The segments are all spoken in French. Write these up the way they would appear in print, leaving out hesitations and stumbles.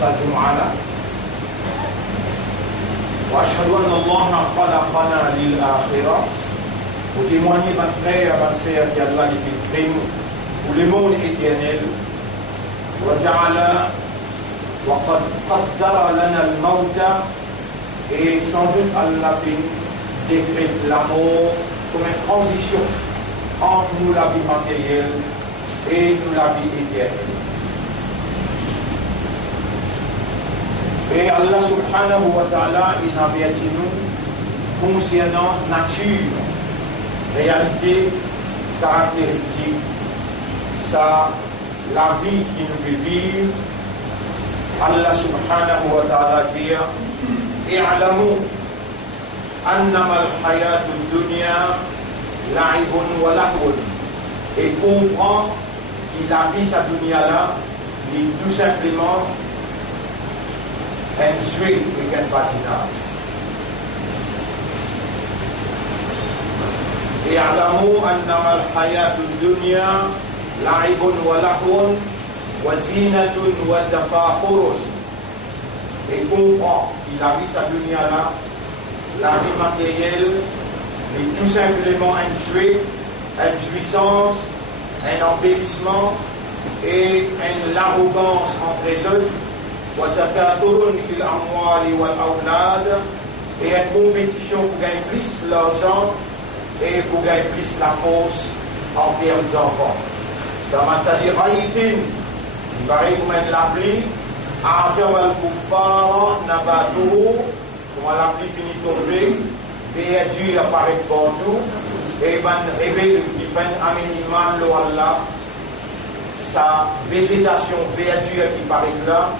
سجمعنا وأشهد أن الله خلقنا للآخرة وتمواني من frère من sœur qui Allah les crime pour le monde éternel وجعل وقد قدر لنا الموت et sans doute Allah fait décrète l'amour comme une transition entre nous la vie matérielle et nous la vie éternelle. Et Allah subhanahu wa ta'ala il avertit nous concernant nature, réalité, caractéristique, ça, la vie qui nous fait vivre. Allah subhanahu wa ta'ala dit اعلموا أنما الحياة الدنيا لعب ولهو et comprend qu'il a vie sa dunya là il tout simplement un jeu et un patinage. اعلموا أنما الحياة الدنيا لعب ولهو وزينة وتفاخر et comprend qu'il a vu sa dunya là, la vie matérielle, mais tout simplement un jouet, une jouissance, un embellissement et une arrogance entre les autres, et une compétition pour gagner plus l'argent et pour gagner plus la force envers les enfants. Dans ma tali raïtin, il va remettre la pluie. أعجب الكفار نباته comme la pluie finit de tomber et Dieu apparaît partout et ben révèle qui ben améniment l'eau Allah sa végétation verdure qui paraît là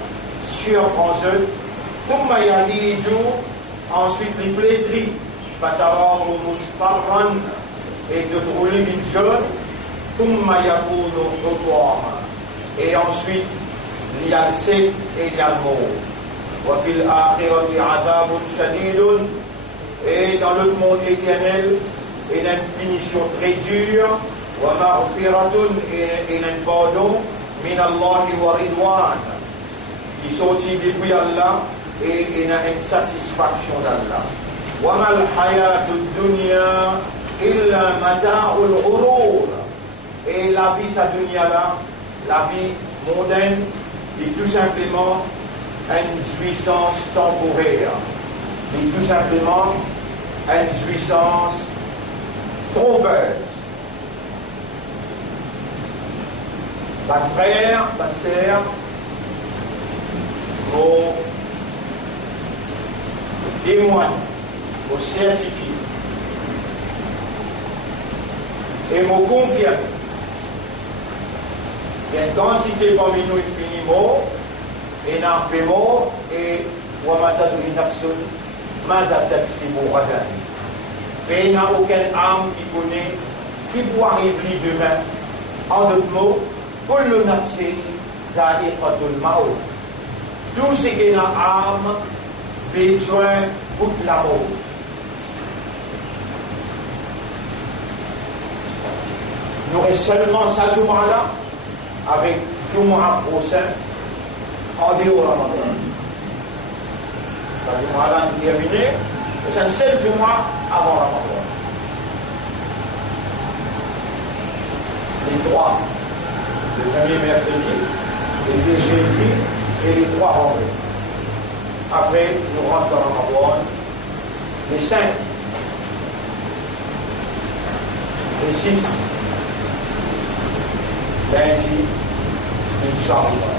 surprend eux ثم يهيج ensuite les flétris فتراه مصفرا et de rouler une jaune ثم يكون حطاما et ensuite il y a le sec et il y a le mort. وفي الآخرة عذاب شديد et dans le monde éternel il y a une punition très dure ومغفرة et un pardon من الله ورضوان qui sortit depuis Allah et il y a une satisfaction d'Allah. وما الحياة الدنيا إلا متاع الغرور et la vie sa dunya là, la vie mondaine et tout simplement une jouissance temporaire, et tout simplement une jouissance trompeuse. Mon frère, ma sœur, mon témoigne, mon certifie et mon confirme. Il y a une quantité parmi nous infiniment, et n'a pas mort, et Wamata de l'inaction, Mada Taxibo Radan. Et il n'y a aucune âme qui connaît, qui pourra arriver demain. En d'autres mots, pour le nafsi, d'aïqatul maou. Tout ce qui est dans l'âme, besoin pour la mort. Nous restons seulement ça jour-là, avec Jumu'ah prochain en dehors Ramadan. Le Ramadan est terminé, et c'est le seul Jumu'ah avant Ramadan. Les trois, le premier mercredi, les deux jeudi et les trois vendredis. Après, nous rentrons dans Ramadan, les 5, les 6, lundi, Inch'Allah.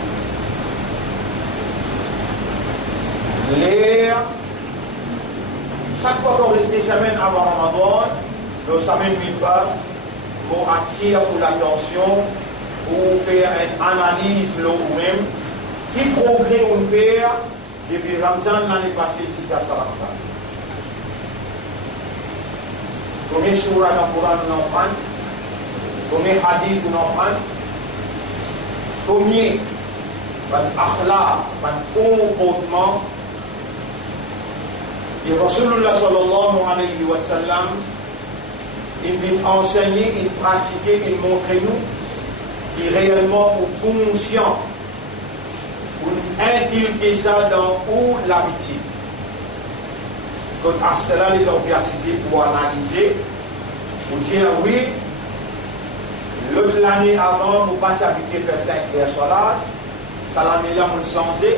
Chaque fois qu'on reste des semaines avant Ramadan, nos semaines ne pas pour attirer pour l'attention, pour faire une analyse nous-mêmes, qui progrès on fait depuis Ramzan l'année passée jusqu'à ce Ramadan. Combien de surah dans le Coran nous en prend? Combien de hadiths nous en prend? Combien akhlaq, comportement et Rasulullah sallallahu alayhi wa sallam il vient enseigner, il pratiquer, il montrer nous, il réellement au conscient, inculquer ça dans où l'amitié. Quand à cela, les gens assistés pour analyser, pour dire oui, l'année avant, nous pas habité faire 5 heures sur là, ça l'année là, nous changé.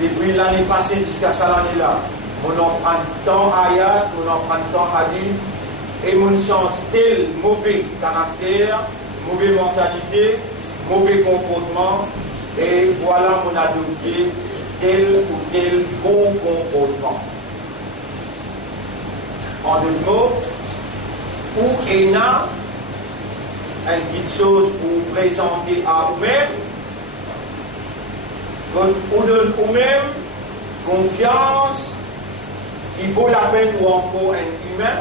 Depuis l'année passée jusqu'à ça l'année là, nous en prend temps ayat, nous en prend temps hadith, et nous change tel mauvais caractère, mauvaise mentalité, mauvais comportement, et voilà mon adopté tel ou tel bon comportement. En d'autres mots, où il y a une petite chose pour présenter à vous-même, ou donne vous-même confiance qui vaut la peine ou encore un humain,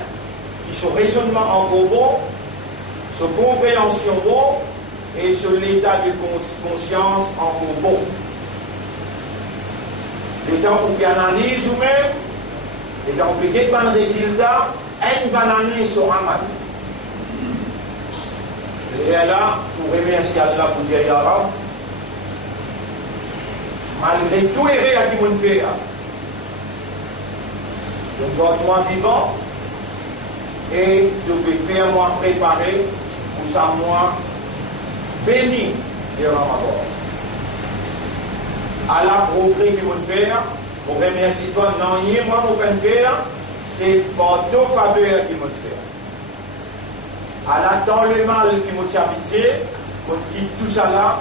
qui son raisonnement encore bon, son compréhension bon, et sur l'état de conscience encore bon. Le temps où vous analysez vous-même, le temps où vous avez un résultat, une banane sur un mal. Et là, pour remercier Allah pour dire Yara, malgré tous les rêves qui m'ont fait, je dois moi vivant et je vais faire moi préparer pour ça moi béni de Ramadan. Allah progrès qui m'ont fait, je remercie toi, non, moi mon faire, c'est par deux faveurs qui m'ont fait. Allah dans le mal qui m'ont habité, on quitte tout ça là,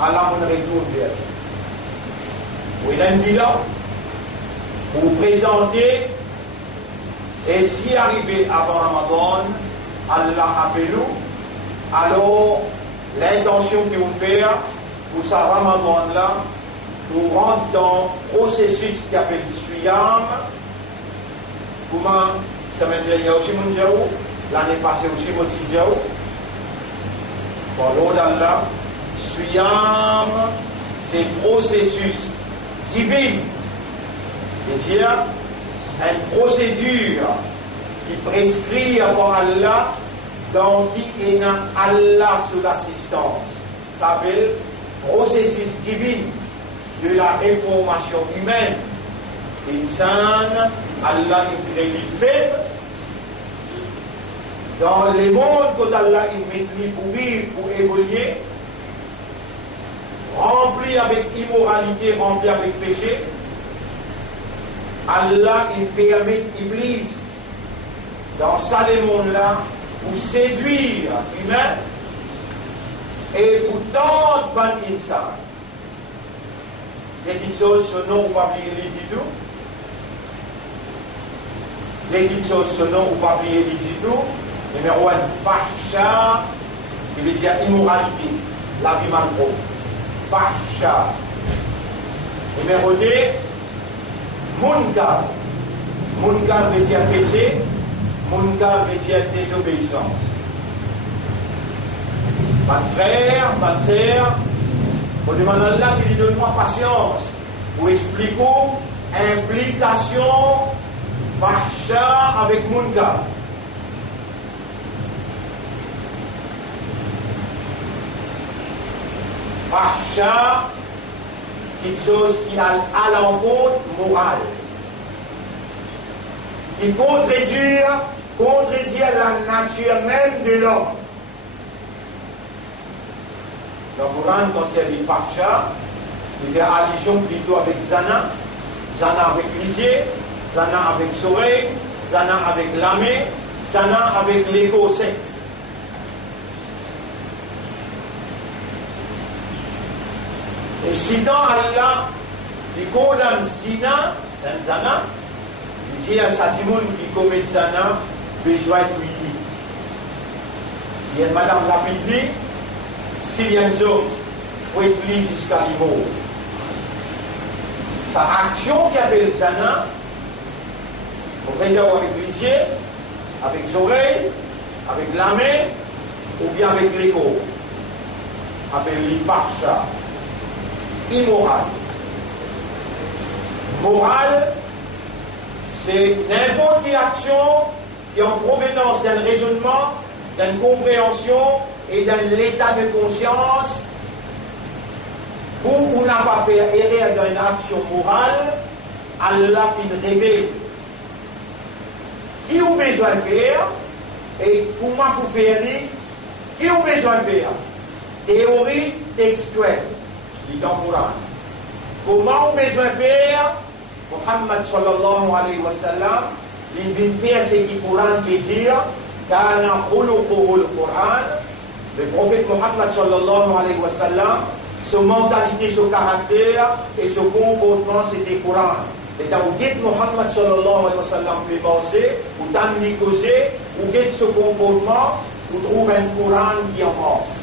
Allah m'en retourne vers. Il a un bilan pour vous présenter, et si arrivé avant Ramadan, Allah appelle-nous, alors l'intention que vous faites pour ce Ramadan là, pour rentrer dans le processus qui appelle Suyam. Comment ça m'a dit, il y a aussi mon Diao, l'année passée aussi mon Diao. Pour l'eau d'Allah, Suyam, c'est processus divin, c'est-à-dire une procédure qui prescrit par Allah, dans qui est Allah sous l'assistance. Ça s'appelle processus divin de la réformation humaine. Insan, Allah il crée les faibles. Dans les mondes que Allah il met pour vivre, pour évoluer, rempli avec immoralité, rempli avec péché, Allah il permet Iblis dans ça les mondes là pour séduire humain et pour tendre par insan. Des petites choses ce nom ou pas oublier du tout. Des petites choses ce nom ou pas oublier du tout. Numéro 1, fahsha, qui veut dire immoralité, la vie mal pro. Fahsha. Numéro 2, munkar. Munkar veut dire péché, munkar veut dire désobéissance. Pas de frère, pas de sœur, on demande à Allah qu'il lui donne-moi patience pour expliquer implication fahsha avec munkar. Fahsha, quelque chose qui a à l'encontre morale, qui contredit la nature même de l'homme. Dans le Coran, quand c'est dit Fahsha, il y a allusion plutôt avec Zana, Zana avec l'isier, Zana avec Soreille, Zana avec l'amé, Zana avec l'éco-sexe. Et si dans Allah, il condamne Zina, c'est un Zana, il dit à Satimoun qui commet Zana, besoin de lui. Si une madame lapide, s'il y a un homme, il faut être jusqu'à l'immo. Sa action qui appelle Zana, on peut dire avec les yeux, avec les oreilles, avec la main, ou bien avec les corps. Appelle les fahsha. Immoral. Moral, c'est n'importe quelle action qui est en provenance d'un raisonnement, d'une compréhension et d'un état de conscience Pour on n'a pas fait erreur dans une action morale, Allah fin révèle. Qui a besoin de faire et comment vous faire, qui a besoin de faire? Théorie textuelle, dit dans le Coran. Comment on a besoin de faire? Muhammad sallallahu alayhi wa sallam, il vient faire ce qui Coran qui dit, Kana khuluquhu al-Quran. Le prophète Muhammad sallallahu alayhi wa sallam, sa mentalité, son caractère et son comportement, c'était Coran. Et quand vous dites Muhammad sallallahu alayhi wa sallam fait penser, ou t'amener causer, vous dites ce comportement, vous trouvez un Coran qui en pense.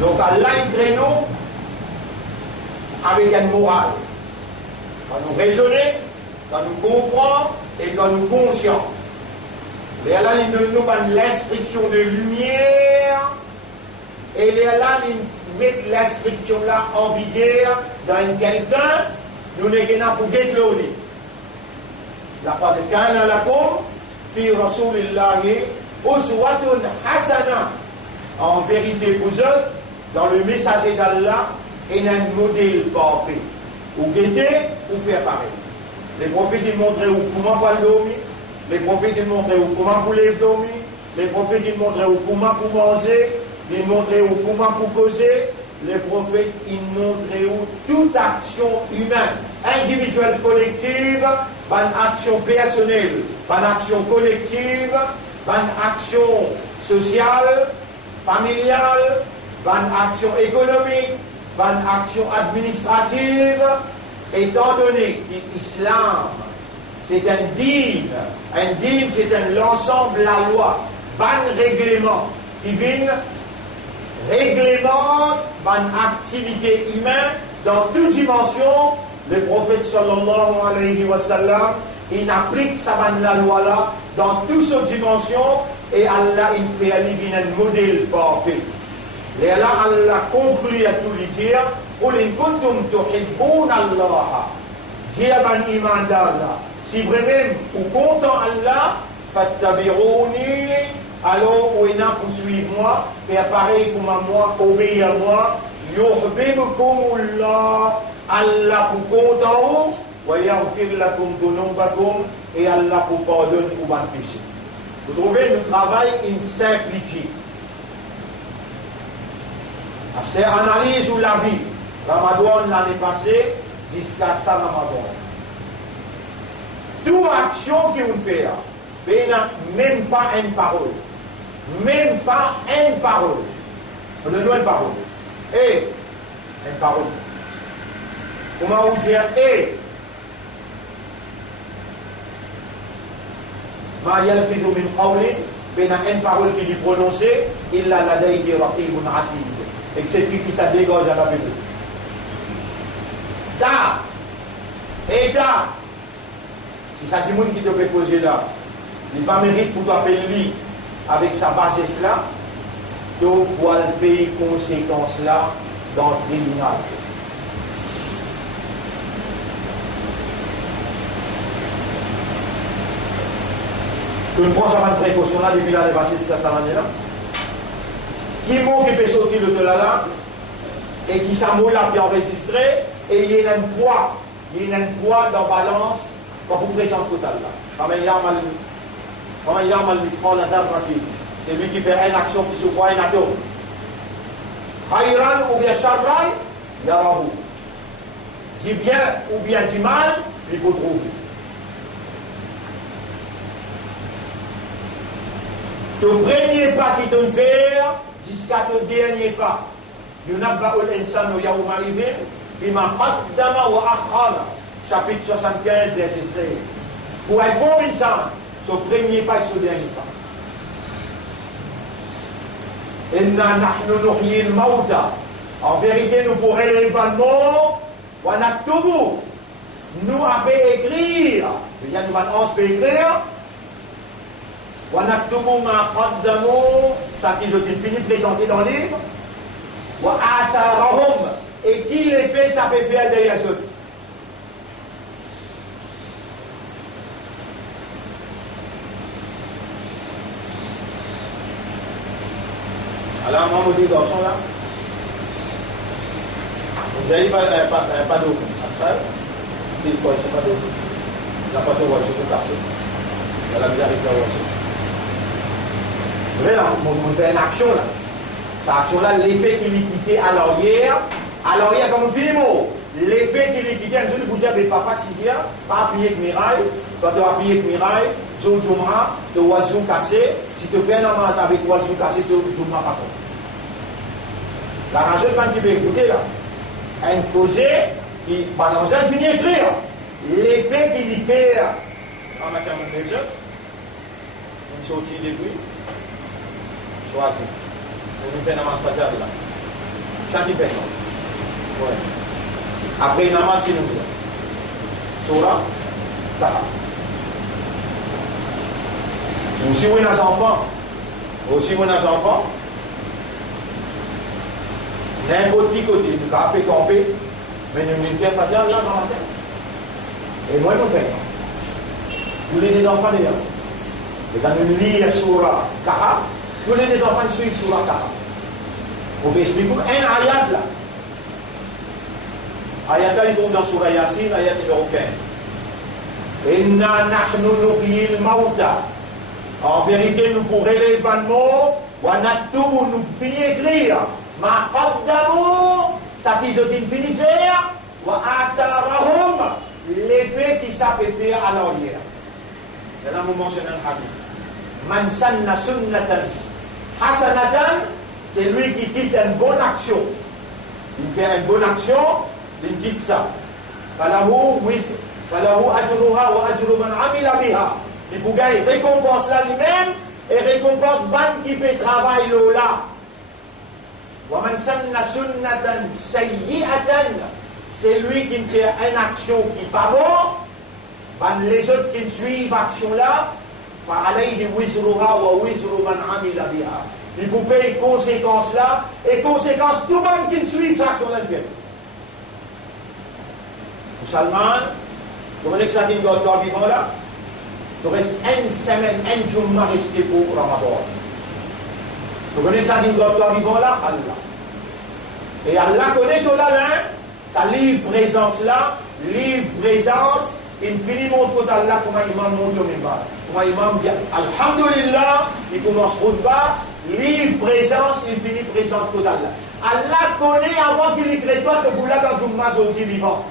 Donc Allah crée nous avec une morale. Quand nous raisonner, quand nous comprendre et quand nous conscients. Et Allah il donne nous une restriction de lumière et Allah il met l'instruction là en vigueur dans quelqu'un, nous n'avons pour guetter l'eau. La part de Kana lakum fi rasulillahi uswatun hasana. En vérité, vous êtes dans le messager d'Allah et un modèle parfait. Ou guetter ou faire pareil. Les prophètes ils montraient comment vous dormir, les prophètes ils montraient comment vous levez dormir, les prophètes ils montraient comment vous manger, ils montraient comment vous causer, les prophètes ils montraient toute action humaine, individuelle, collective, une action personnelle, une action collective, une action sociale, familiale, une action économique, une action administrative, étant donné que l'islam c'est un dîme c'est l'ensemble de la loi, un règlement qui vient réglement une activité humaine dans toute dimension. Le prophète sallallahu alayhi wa sallam il applique la loi là dans toutes ces dimensions et Allah il fait un modèle parfait. Et là Allah conclut à tout lui dire قل إن كنتم تحبون الله dire ban iman d'Allah si vraiment ou content Allah fattabi'uni alors ou ina poursuivre-moi faire pareil comme à moi obéir à moi yuhibbukumullah Allah pour content wa yaghfir lakum dhunubakum et Allah pour pardonner pour vos péchés. Vous trouvez le travail in simplifié. C'est analyse ou la vie. Ramadan l'année passée jusqu'à ça Ramadan. Toute action qu'on fait, même pas une parole. Même pas une parole. On donne une parole. Et une parole. Comment vous dire et ma yalfizu min qawlin une parole qui est prononcée illa ladayhi raqibun atid. Et c'est lui qui ça dégage à la Bible. Da et da si ça dit monde qui te peut poser là il va mérite pour toi payer lui avec sa bassesse là tu dois payer conséquences là dans le tribunal. Tu ne prends pas de précaution là depuis l'année passée jusqu'à cette année là qui mot qui peut sortir de là et qui ça mot là bien enregistré et il y a un poids dans balance quand vous présentez total là. Quand il y a mal prend la table tranquille. C'est lui qui fait une action qui se voit un atome. Khayran ou bien sharran, yarahu. Du bien ou bien du mal, il faut trouver. Le premier pas qu'il doit faire jusqu'à le dernier pas. Yunabba'u al-insanu yawma idhin bima qaddama wa akhara. Chapitre 75, verset 16. Pour un bon insan, ce premier pas et ce dernier pas. Inna nahnu nuhyi al-mawta. En vérité, nous pourrons les mort. Wa naktubu. Nous avons écrire. Il y a nous avons écrire. Wa naktubu ma qaddamu. Ça qui ont fini de présenter dans le livre. Wa atharahum. Et qui les fait, ça peut faire derrière eux. Alors, moi, je dis, garçon là, vous n'avez pas d'eau. C'est quoi, c'est pas d'eau. La pâte au voiture, tout cassé. La misère avec la voiture. Vous voyez là, on fait une action là. Cette action-là, l'effet qu'il est quitté à l'arrière, comme on finit mot. L'effet qu'il est quitté, un jour, vous avez papa qui vient, pas appuyer avec miraille, quand tu as appuyé avec miraille, tu as de oiseau cassé, si tu fais un amage avec oiseau cassé, tu n'as pas compte. La rageuse, quand tu veux écouter là, un causé, qui, pendant ça, il finit d'écrire. L'effet qu'il y fait, en matière de médecin, une sortie de bruit, choisis. On fait un amage pas là. Chaque fait ça. Ouais. Après une amage qui nous dit. Sora, là. Aussi, vous avez des enfants. Aussi, vous avez des enfants. N'importe qui côté, du café campé, mais nous nous faisons faire là dans la tête. Et moi, je fais. Vous avez des enfants d'ailleurs. Et quand nous lisons sur Kaha, vous avez des enfants qui suivent sur Kaha. On peut expliquer un ayat là. Ayat là, il tombe dans Surah Yasin, ayat numéro 15. Inna nahnu nuhyil mauta. En vérité, nous pourrons les bonnes mots, wa naktubu, nous finissons écrire. Ma qaddamu, ça qu'ils ont fini faire, wa atharahum, l'effet qui s'appelle faire à l'arrière. Et là, vous mentionnez un hadith. Man sanna sunnatan hasanatan, c'est lui qui quitte une bonne action. Il fait une bonne action, il quitte ça. Falahu ajruha wa ajru man amila biha. Il peut gagner récompense là lui-même et récompense ban qui fait travail là. Wa man sanna sunnatan sayyi'atan, c'est lui qui fait une action qui n'est pas bon. Les autres qui suivent l'action là, فَعَلَيْهِ وِزْرُهَا وَوِزْرُ مَنْ عَمِلَ بِهَا. Il vous paye conséquences là, et conséquences tout le monde qui suit ça qu'on a fait. Salman, vous voyez que ça dit que toi vivant là, il reste une semaine, un jour à rester pour Ramadan. Vous voyez que ça dit que toi vivant là, Allah. Et Allah connaît tout là, sa livre présence là, livre présence, il finit mon côté Allah comme un imam monte au minbar. Comme un imam dit Alhamdulillah, il commence pas, livre présence, il finit présence côté Allah. Allah connaît avant qu'il écrit toi que vous l'avez dans une majorité vivant.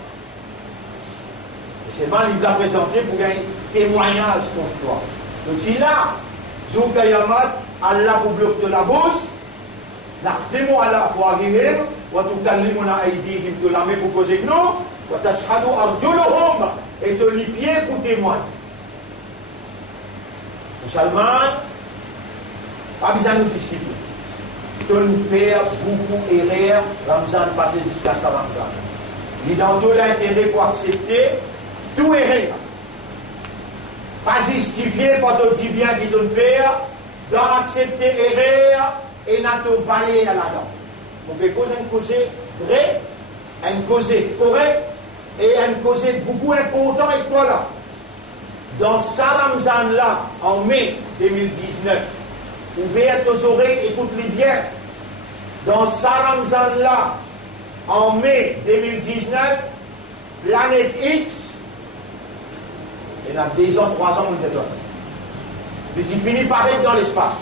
Et c'est mal, il l'a présenté pour un témoignage contre toi. Donc si là, Zoukayamat, Allah vous bloque de la bouche, نختم على أفواههم وتكلمنا أيديهم de la main pour causer nous وتشهد أرجلهم et de les pieds pour témoigner. Musulman, pas besoin de nous discuter. De nous faire beaucoup erreur, Ramzan passé jusqu'à sa Ramzan. Il est dans tout l'intérêt pour accepter tout erreur. Pas justifier quand on dit bien qu'il doit faire, d'en accepter erreur. Et n'a pas valé là-dedans. On peut causer une cause vraie, une cause correcte et une cause beaucoup importante avec toi là. Dans sa Ramzan là, en mai 2019, ouvert tes oreilles, écoute-les bien. Dans sa Ramzan là, en mai 2019, planète X, il y a 2 ans, 3 ans, on est là. Mais il finit par être dans l'espace.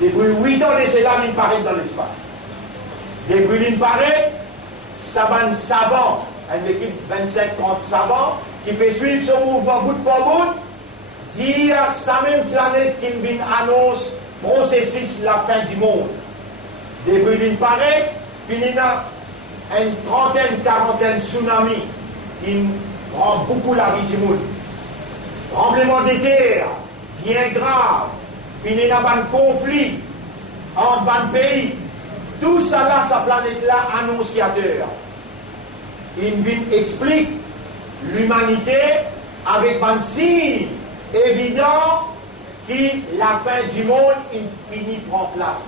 Depuis 8 ans, c'est là qu'il paraît dans l'espace. Depuis qu'il paraît, ça va un savant, une équipe 25-30 savants, qui peut suivre ce mouvement bout pour bout, dire sa même planète qui vient annonce processus la fin du monde. Depuis qu'il paraît, finira une trentaine, quarantaine tsunamis qui rend beaucoup la vie du monde. Tremblement de terre, bien grave. Il y a un conflit entre un pays. Tout ça là, sa planète-là, annonciateur. Il explique l'humanité avec un signe évident que la fin du monde, il finit prendre place.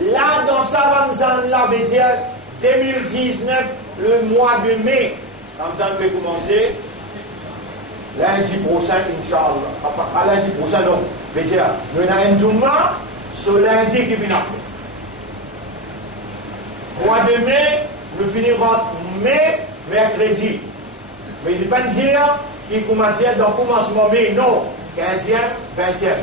Là, dans sa Ramzan, là, veut dire 2019, le mois de mai. Ramzan peut commencer lundi prochain, Inch'Allah. Pas lundi prochain, non. Mais nous avons un Jumma ce lundi qui vient après. Mois de mai, nous finirons mai, mercredi. Mais il ne pas dire qu'il commençait dans le commencement mai, non, 15e, 20e.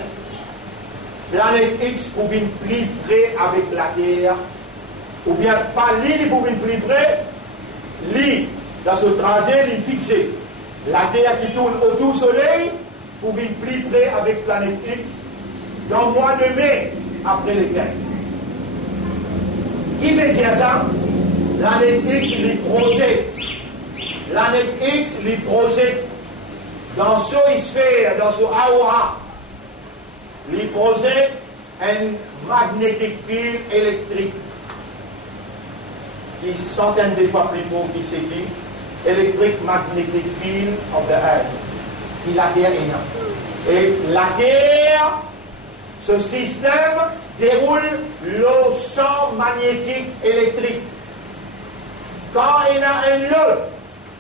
Planète X pour venir plus près avec la Terre, ou bien pas l'île pour venir plus près, l'île, dans ce trajet, l'île fixée. La Terre qui tourne autour du Soleil pour venir plus près avec planète X dans le mois de mai, après le 15. Qui veut dire ça? L'année X, les projets. L'année X, les projets dans ce sphère, dans ce aura, les projets un magnetic field électrique qui centaines de fois plus fort qui c'est qui Electric Magnetic Field of the Earth, qui la Terre est là. Et la Terre, ce système déroule le champ magnétique électrique. Quand il y a un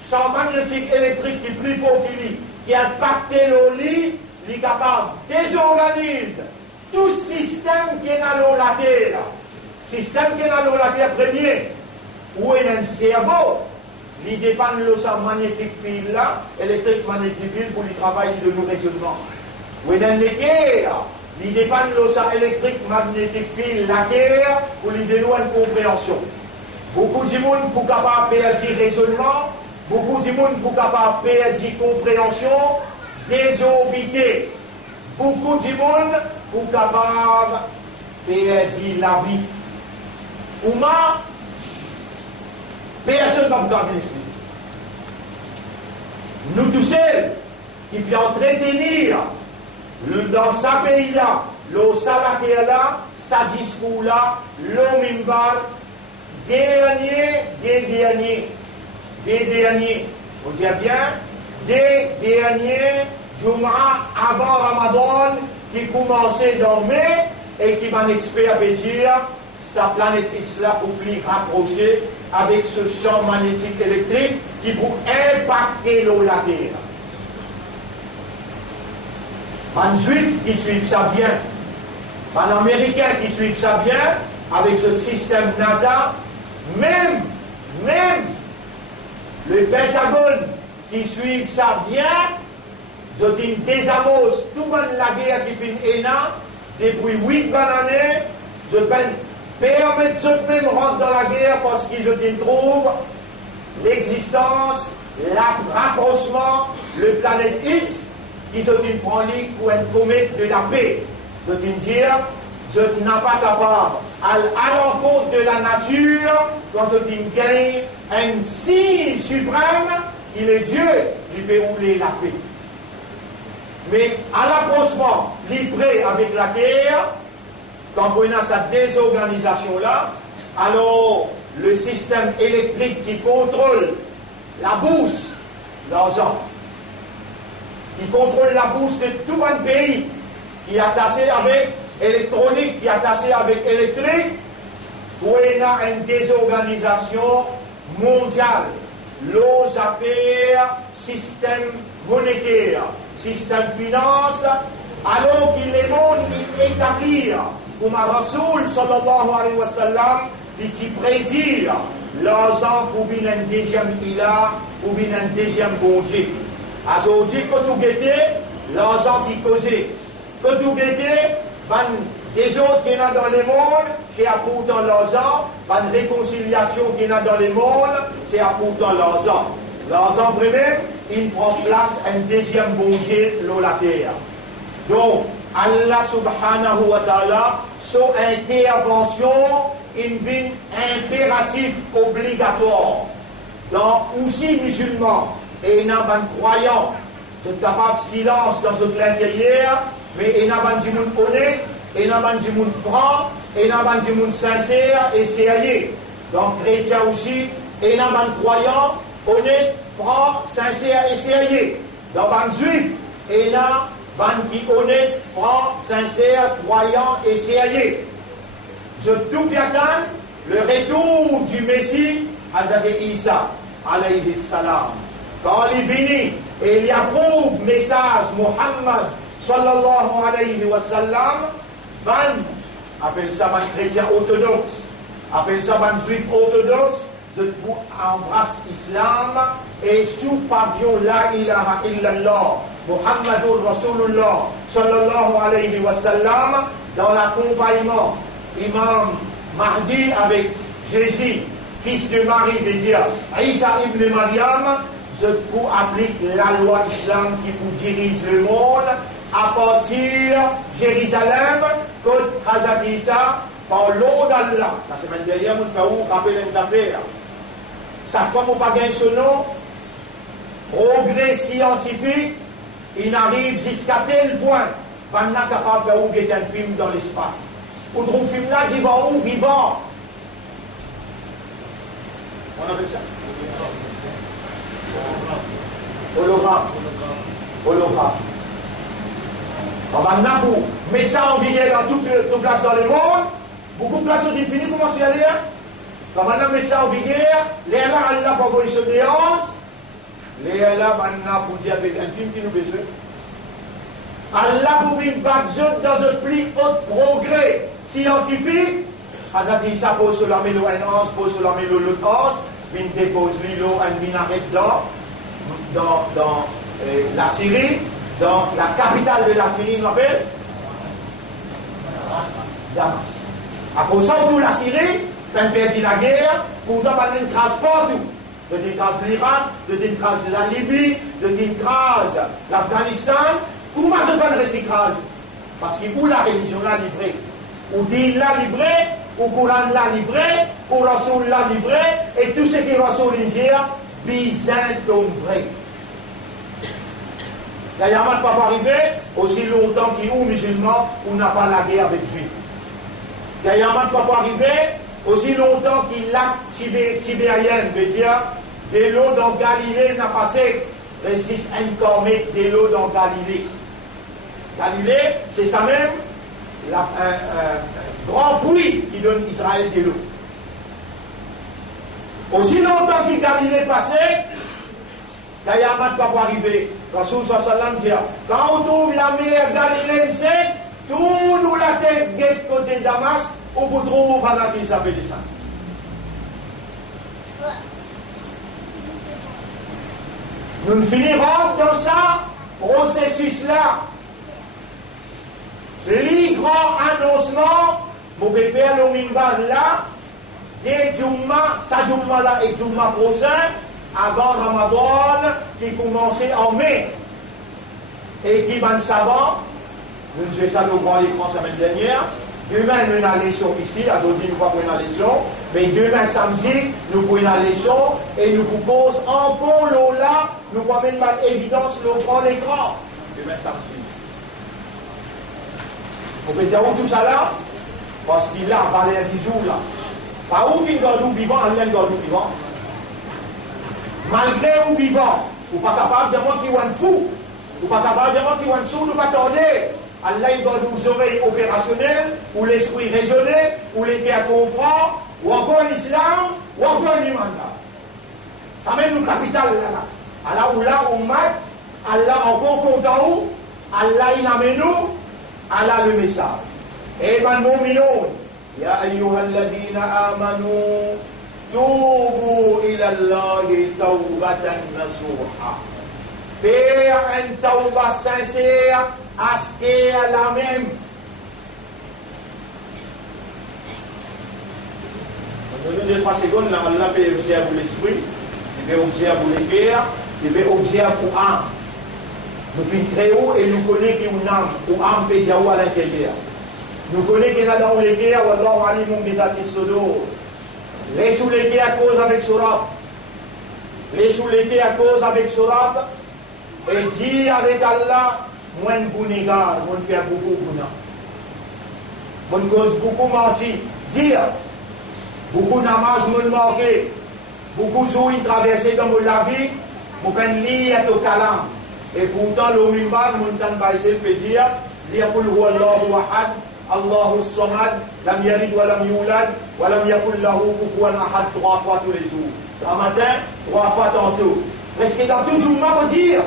champ magnétique électrique qui est plus fort que lui, qui impacte le lit, il est capable de désorganiser tout système qui est dans la Terre. Système qui est dans la Terre premier, où il y a un cerveau, il dépend de le champ magnétique field là, électrique magnétique field pour le travail de nos raisonnements. Où il y a une Terre, il dépend de le champ électrique magnétique field la Terre pour lui donner une compréhension. Beaucoup de monde pour capable de perdre raisonnement, beaucoup de monde pour capable de perdre compréhension, désorbité. Beaucoup de monde pour capable de perdre la vie. Ou moi, personne ne va me garder l'esprit. Nous tous seuls, qui peut entretenir dans ce pays-là, le salaire-là, sa discours-là, le mimbar, des derniers, on dit bien, des derniers Jum'a avant Ramadan qui commençait dans mai et qui va expert dire sa planète X là pour plus rapprocher avec ce champ magnétique électrique qui pour impacter l'eau la Terre. Les Juifs qui suivent ça bien, les Américains qui suivent ça bien, avec ce système NASA, même le Pentagone qui suivent ça bien, je dis désamos tout la guerre qui finit depuis 8 années, je permettre de même rentrer dans la guerre parce que je trouve l'existence, l'approchement, le planète X qui se prend pour une comète de la paix. Je dire, je n'ai pas capable à l'encontre de la nature quand je gagne un signe suprême, il est Dieu qui peut rouler la paix. Mais à l'approchement, livré avec la terre, quand on a cette désorganisation-là, alors le système électrique qui contrôle la bourse, l'argent, qui contrôle la bourse de tout un pays, qui est attaché avec électronique, qui est attaché avec électrique, où il y a une désorganisation mondiale. L'eau affaires, système monétaire, système finance, alors qu'il est monde établir, comme Rasoul sallallahu alayhi wa sallam, il prédire l'argent pour venir un deuxième ilah, pour venir un deuxième bon Dieu. Aujourd'hui, quand vous guettez, l'argent qui causait, quand vous guettez, des autres qui sont dans le monde, c'est apportant l'argent, une réconciliation qui est dans le monde, c'est apportant l'argent. L'argent vraiment, il prend place un deuxième bon Dieu dans la terre. Donc, Allah subhanahu wa ta'ala, son intervention, il vient impératif obligatoire. Donc, aussi musulmans et non croyants, de capable silence dans notre intérieur, mais il y a des gens honnêtes, il y a des gens francs, il y a des gens sincères et sérieux. Donc, chrétiens aussi, il y a des croyants, honnêtes, francs, sincères et sérieux. Donc, les juifs, il y a des qui honnêtes, francs, sincères, croyants et sérieux. Je tout bien le retour du Messie, Hazrat Isa, alayhi salam. Quand il vient et il approuve le message Muhammad sallallahu alayhi wa sallam, appelle ça un chrétien orthodoxe, appelle ça un juif orthodoxe, de embrasse l'islam et sous pavillon la ilaha illallah, Muhammadur Rasulullah, sallallahu alayhi wa sallam, dans l'accompagnement, Imam Mahdi avec Jésus, fils de Marie, de Dieu, Isa ibn Maryam, je vous applique la loi islam qui vous dirige le monde à partir de Jérusalem, comme Hazrat Isa, par l'eau d'Allah. La semaine dernière, nous avons rappelé les affaires. Chaque fois qu'on n'a pas gagné ce nom, progrès scientifique, il arrive jusqu'à tel point, qu'on n'a capable de faire oublier un film dans l'espace. Ou un film là, qui va où vivant. On appelle ça hologramme. Hologramme. On va pour mettre ça en vigueur dans toute place dans le monde. Beaucoup de places sont définies, comment c'est aller? Quand on met ça en vigueur, les là, Allah pour avoir une séance, les là, maintenant pour dire avec un film qui nous besoin. Allah pour une battre dans un plus haut progrès scientifique. Hazrat Isa pose sur la mélo un ange, pose sur la mélo l'autre ange, vient dépose l'îlot un minaret dans la Syrie, dans la capitale de la Syrie, on l'appelle Damas. À cause de la Syrie, quand perdu la guerre, pour nous avoir une trace partout. De décrase l'Irak, de décrase la Libye, de décrase l'Afghanistan. Comment se fait le recyclage? Parce que où la religion l'a livrée, ou din l'a livré, ou Coran l'a livré, ou Rasoul l'a livré, et tout ce qui est Rasoul Niger, byzantin vrai. La Yaman ne peut pas arriver aussi longtemps qu'il ou musulman, ou n'a pas la guerre avec juifs. La Yaman ne peut pas arriver aussi longtemps qu'il lac tibérienne, veut dire, de l'eau dans Galilée n'a passé, résiste encore mettre de l'eau dans Galilée. Galilée, c'est ça même, un grand puits qui donne Israël de l'eau. Aussi longtemps que Galilée passait, la Yaman ne peut pas arriver. Rasoul sallam dit, quand on trouve la mer Galilée, c'est tout nous la tête guette côté Damas, on peut trouver pendant qu'il s'appelle ça. Nous finirons dans ça processus-là. Les grands annoncements, vous pouvez faire le minbar là, des Jumma, sa Jumma là et Jumma prochain, avant Ramadan, qui commençait en mai. Et qui va savoir, nous faisons ça au grand écran la semaine dernière. Demain, nous avons une leçon ici, aujourd'hui, nous avons une leçon. Mais demain, samedi, nous avons une leçon et nous proposons encore là, nous avons mettre l'évidence le grand écran. Demain, samedi. Vous pouvez dire où tout ça là? Parce qu'il a valeur du jour là. Pas où qu'il garde vivant, en même garde vivant. Malgré où vivant, vous n'êtes pas capable de dire moi qui est un fou. Vous n'êtes pas capable de dire moi qui est un sourd, vous ne pas attendez. Allah il doit nous oreilles opérationnelles, ou l'esprit raisonné, ou les cœurs comprend, ou encore l'islam, ou encore l'imanda. Ça mène nous capital là. Allah ou là, ou mat, Allah encore content où, Allah il amène nous, Allah le message. Et man mu'minun, ya ayyuhalladhina amanu, tubu ila Allahi tawbatan nasuha. Faire une tauba sincère, à ce qu'elle est la même. Dans les 3 secondes, là, on peut observer l'esprit, il peut observer le cœur, il peut observer l'âme. Nous faisons très haut et nous connaissons qu'il y a une âme, ou âme peut dire à l'intérieur. Nous connaissons qu'il y a dans le cœur, Wallahu alimun bidati sudur. Les sous les cœurs à cause avec Surab. Les sous les cœurs à cause avec Surab. Et dire avec Allah, moi je suis négar, moi je fais beaucoup de moi je cause beaucoup menti. Dire, beaucoup de namaz me manquer, beaucoup de jours traversés dans la vie, je peux lire au kalam. Et pourtant, le mimbar, je ne peux pas essayer de dire, dire Qul huwa Allahu ahad, Allahu samad, lam yalid wa lam yulad, wa lam yakul lahu kufuwan ahad 3 fois tous les jours. Un matin, 3 fois tantôt. Est-ce que dans tout le monde peut dire?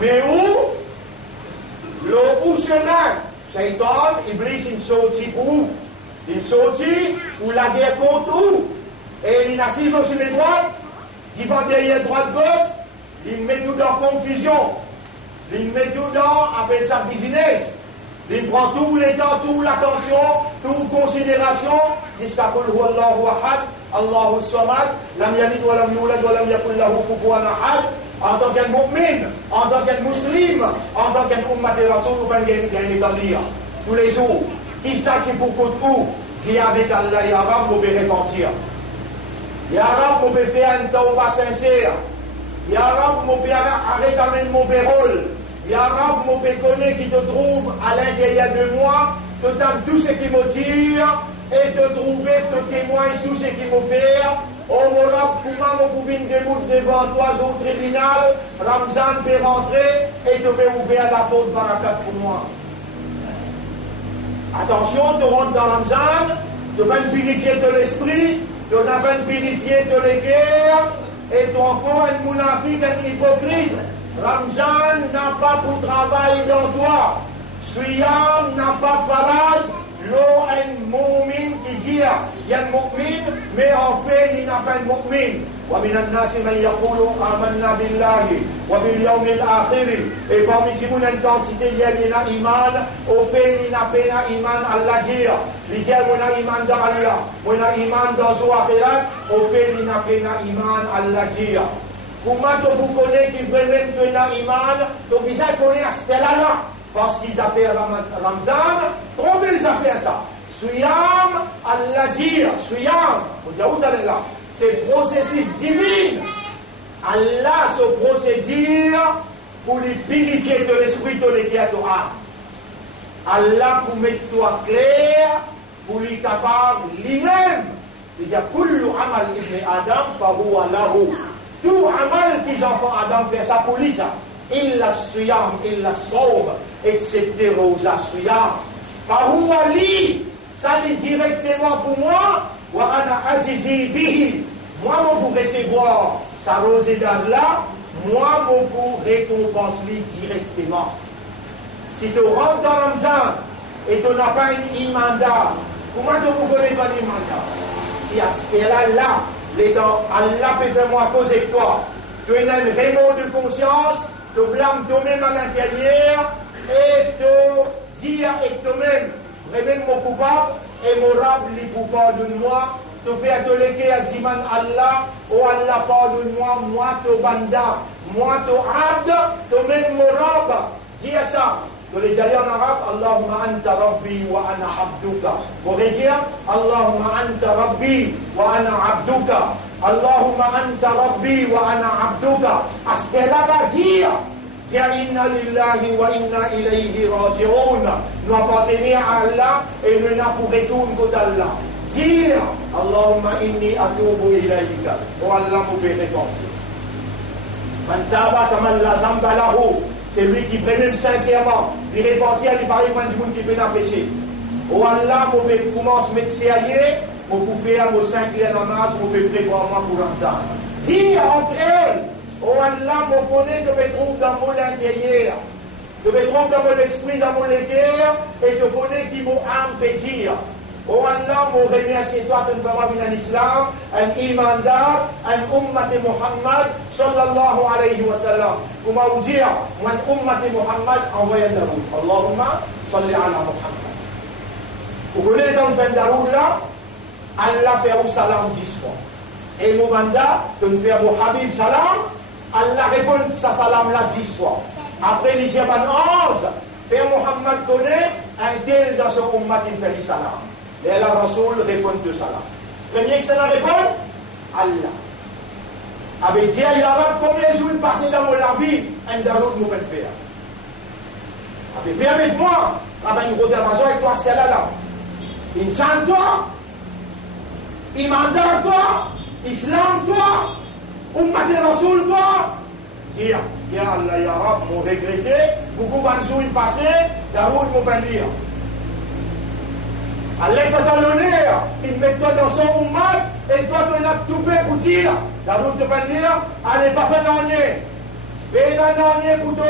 Mais où? Le ou chemin, Shaitan, Iblis, il sortit pour où? Il sortit pour la guerre contre où? Et il assis sur les droites, il va derrière droite-gauche, il met tout dans confusion. Il met tout dans, appelle ça business. Il prend tout le temps, toute l'attention, toute considération, jusqu'à Qul huwa Allahu ahad, Allahu samad, lam yalid wa lam yulad wa lam yakul lahu kufuwan ahad. En tant qu'un mu'min, en tant qu'un musulman, en tant qu'un ummat de rasoul, vous pouvez gagner tous les jours. Qui ça c'est pour où? Viens avec Allah, ya Rab, vous pouvez repentir. Ya Rab, vous pouvez faire un tawbah sincère. Ya Rab, vous pouvez arrêter mon pérole. Ya Rab, mon péconné qui te trouve à l'intérieur de moi, te donne tout ce qui me tire et te trouver, te témoigne tout ce qui me fait. Oh mon Rab, comment mon pouvine déboute devant toi au tribunal, Ramzan peut rentrer et te fait ouvrir la porte barakat pour moi. Attention, tu rentres dans Ramzan, tu vas purifier de l'esprit, tu vas purifier de l'équerre, et tu encore un mounafik, un hypocrite. Ramzan n'a pas pour travail dans toi. Suyam n'a pas faraj. L'eau un mu'min qui dit il y a un mu'min, mais en fait il n'a pas un mu'min. ومن الناس من يقول آمنا بالله وباليوم الآخر. Et parmi une quantité il y a un iman, au fait il n'a pas un iman Allah dire. Il dit on a iman dans Allah, on a iman dans son akhirat, au fait il n'a pas un iman Allah dire. Comment tu connais qui vraiment tu as un iman, tu bisa connais à ce là parce qu'ils appellent Ramzan, comment ils appellent ça? Suyam, Allah dire, Suyam, c'est processus divin. Allah se procédure pour lui purifier de l'esprit de l'équerre de âme. Allah pour mettre toi clair, pour lui capable lui-même. Il dit, Kullu amal ibn Adam, fahuwa lahu. Tout amal qu'ils enfants Adam fait ça pour lui ça. Illa suyam, illa saum, excepté rosa suyam. Fahuwa li, ça dit directement pour moi. Wa ana ajizi bihi. Moi, mon pour recevoir sa rosée d'Allah, moi, mon pour récompenser directement. Si tu rentres dans Ramzan et tu n'as pas un imanda, comment tu ne connais pas l'imanda? Si à ce là, Allah peut faire moi cause avec toi. Tu as un remords de conscience, tu blâmes toi-même à l'intérieur et tu dis avec toi-même, vraiment mon coupable et mon rab, les coupable de moi. Tu fais de l'équer à Diman Allah, oh Allah, pardonne-moi, moi, te banda, moi, te abd, te même mon rab. Dis ça. Tu les dis en arabe, Allahumma anta rabbi wa ana abduka. Vous pouvez dire, Allahumma anta rabbi wa ana abduka. Allahumma anta rabbi wa ana abduka. À ce qu'elle a à dire, dis inna lillahi wa inna ilayhi raji'un. Nous appartenons à Allah et nous n'avons pour retourner qu'à Allah. Dire Allahumma inni atubu ilayka. Oh Allah me fait répondre. Man taba kaman la zamba lahu. C'est lui qui prenait sincèrement. Il repentit à lui parler quand du monde qui peut péché. Oh Allah me fait commence à mettre sérieux. Pour faire vos 5 clés namaz, pour préparer moi pour Ramzan. Dire entre elles. Oh Allah me connaît que me trouve dans mon intérieur. Que me trouve dans mon esprit, dans mon cœur. Et que connaît qui mon âme peut dire. Oh Allah, mon remercie toi de nous avoir mis en islam, un imandar, un ummat Muhammad, sallallahu alayhi wa sallam. Comment vous dire, un ummat Muhammad envoyé de la route. Allahumma salli ala Muhammad. Vous connaissez dans le fin de la route là, Allah fait au salam 10 fois. Et mon mandat, de nous faire au Habib salam, Allah répond sa salam là 10 fois. Après l'Ijaban 11, fait Muhammad connaît un tel dans son ummat, il fait le salam. Et la Rasoul répond de salam. Premier que ça la répond, Allah. Avec Dieu, il y a combien de jours passés dans mon vie, un darout nous peut faire. Avec bien avec moi, avec une rotation avec toi, ce qu'elle a là. Insan toi, Imandar toi, Islam toi, Ummat et Rasoul toi. Tiens, Allah, ya Rab, m'ont regretté, beaucoup de jours passés, darout nous peut lire. Allah fait l'honneur, il met toi dans son ummat et toi tu l'as tout fait pour dire. La route de dire, allez pas faire d'année. Mais il a d'année pour te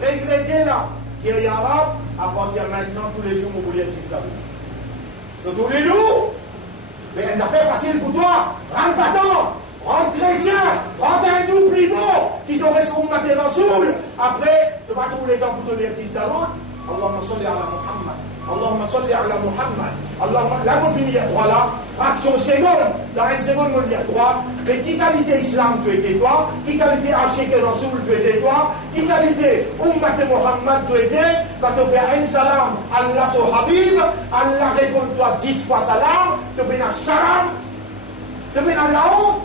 regretter là. Syrie arabe, à partir de maintenant, tous les jours, vous voulez être islamique. Donc, tous les jours, mais une affaire facile pour toi. Rentre battant, rentre chrétien, rentre un double niveau, qui t'aurait sur une Rasoul. Après, tu vas trouver le temps pour te dire islamique. Allahumma salli ala Muhammad. Allahumma salli ala Muhammad. Allahumma, là, vous finissez voilà, action seconde. Dans une seconde, vous dites droit. Mais qui qualité islam tu étais toi? Qui qualité Ashik et Rasoul tu étais toi? Qui qualité Ummat Muhammad tu étais? Quand tu fais un salam, Allah sur Habib, Allah répond-toi 10 fois salam, tu fais un salam, tu fais un laon.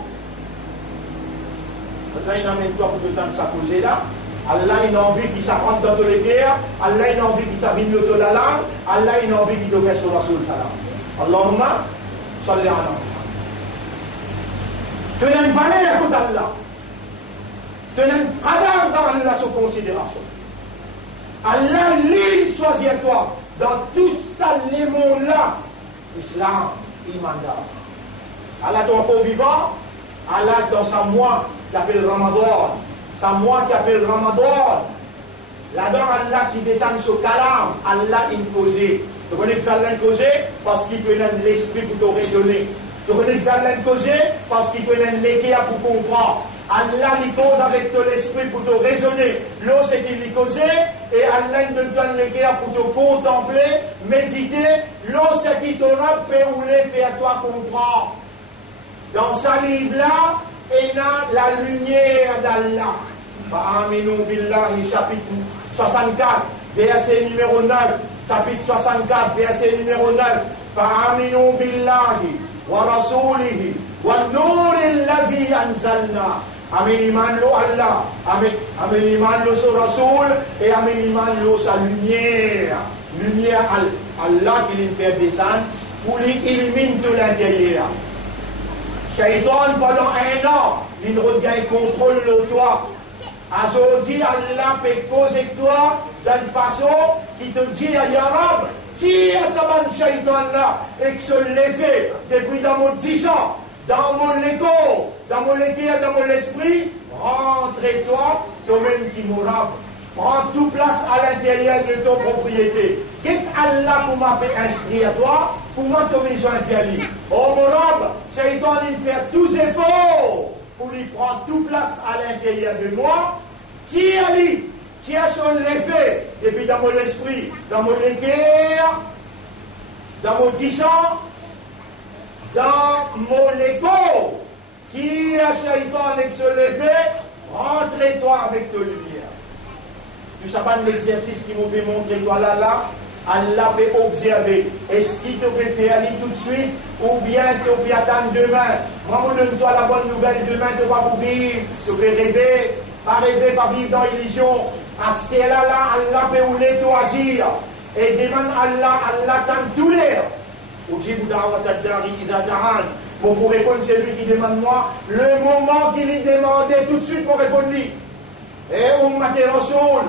Maintenant, il emmène toi pour te tendre sa posée là. Allah il a envie qu'il s'apprenne dans toutes les guerres, Allah il a envie qu'il s'abîme l'auto de la langue, Allah il a envie qu'il te fasse sur Rasoul salam. Allahumma salli ala Muhammad. Tu n'as une valeur contre Allah. Tu n'as une qadar dans Allah sous considération. Allah l'île choisit à toi dans tout ça les mondes là. Islam, iman d'Allah. Allah est encore vivant, Allah dans sa moi qui appelle Ramadan. C'est moi qui appelle Ramadan. Là-dedans, Allah qui descend sur Kalam, Allah il causé. Tu connais faire l'encauser parce qu'il te donne l'esprit pour te raisonner. Tu connais faire l'encauser parce qu'il te donne l'équerre pour comprendre. Allah il cause avec ton esprit pour te raisonner. L'eau c'est qu'il y cause et Allah il te donne l'équerre pour te contempler, méditer. L'eau c'est qu'il t'aura péroulé, faire toi comprendre. Dans sa livre-là, et la lumière d'Allah. Fa'aminu billahi, chapitre 64, verset numéro 9. Chapitre 64, verset numéro 9. Fa'aminu billahi, wa rasulihi, wa nuri alladhi anzalna. Amin iman lo Allah, amin iman lo sur Rasoul, et amin iman lo sa lumière. Lumière Allah qui lui fait descendre, pour lui illuminer tout l'intérieur. Shaitan, pendant un an, il regagne contrôle de toi. Aujourd'hui, Allah peut causer toi d'une façon qui te dit à Yarab, tire sa bonne Shaitan là, et que ce l'ait fait depuis dans mon 10 ans, dans mon égo, dans mon équerre, dans mon esprit, rentre-toi, toi-même qui mourras. Prends toute place à l'intérieur de ton propriété. Qu'est-ce Allah pour m'a fait inscrire à toi, pour moi te maison interdit. Oh mon homme, Shaitan il fait tous les efforts pour lui prendre toute place à l'intérieur de moi. Tire-lui, tire son effet, et puis dans mon esprit, dans mon équerre, dans mon disant, dans mon écho. Tire Shaitan avec son effet, rentre-toi avec ta lumière. Tu sais pas l'exercice qui m'a fait montrer toi là, Allah peut observer. Est-ce qu'il te fait faire aller tout de suite ou bien tu peux attendre demain? Moi, je donne toi la bonne nouvelle, demain tu vas vous vivre, tu peux rêver, pas vivre dans l'illusion. À ce là, Allah peut où les toi agir. Et demande Allah t'en tous l'air. Bon, pour répondre, c'est lui qui demande moi, le moment qu'il lui demandait tout de suite pour répondre lui. Et Ummat Rasoul,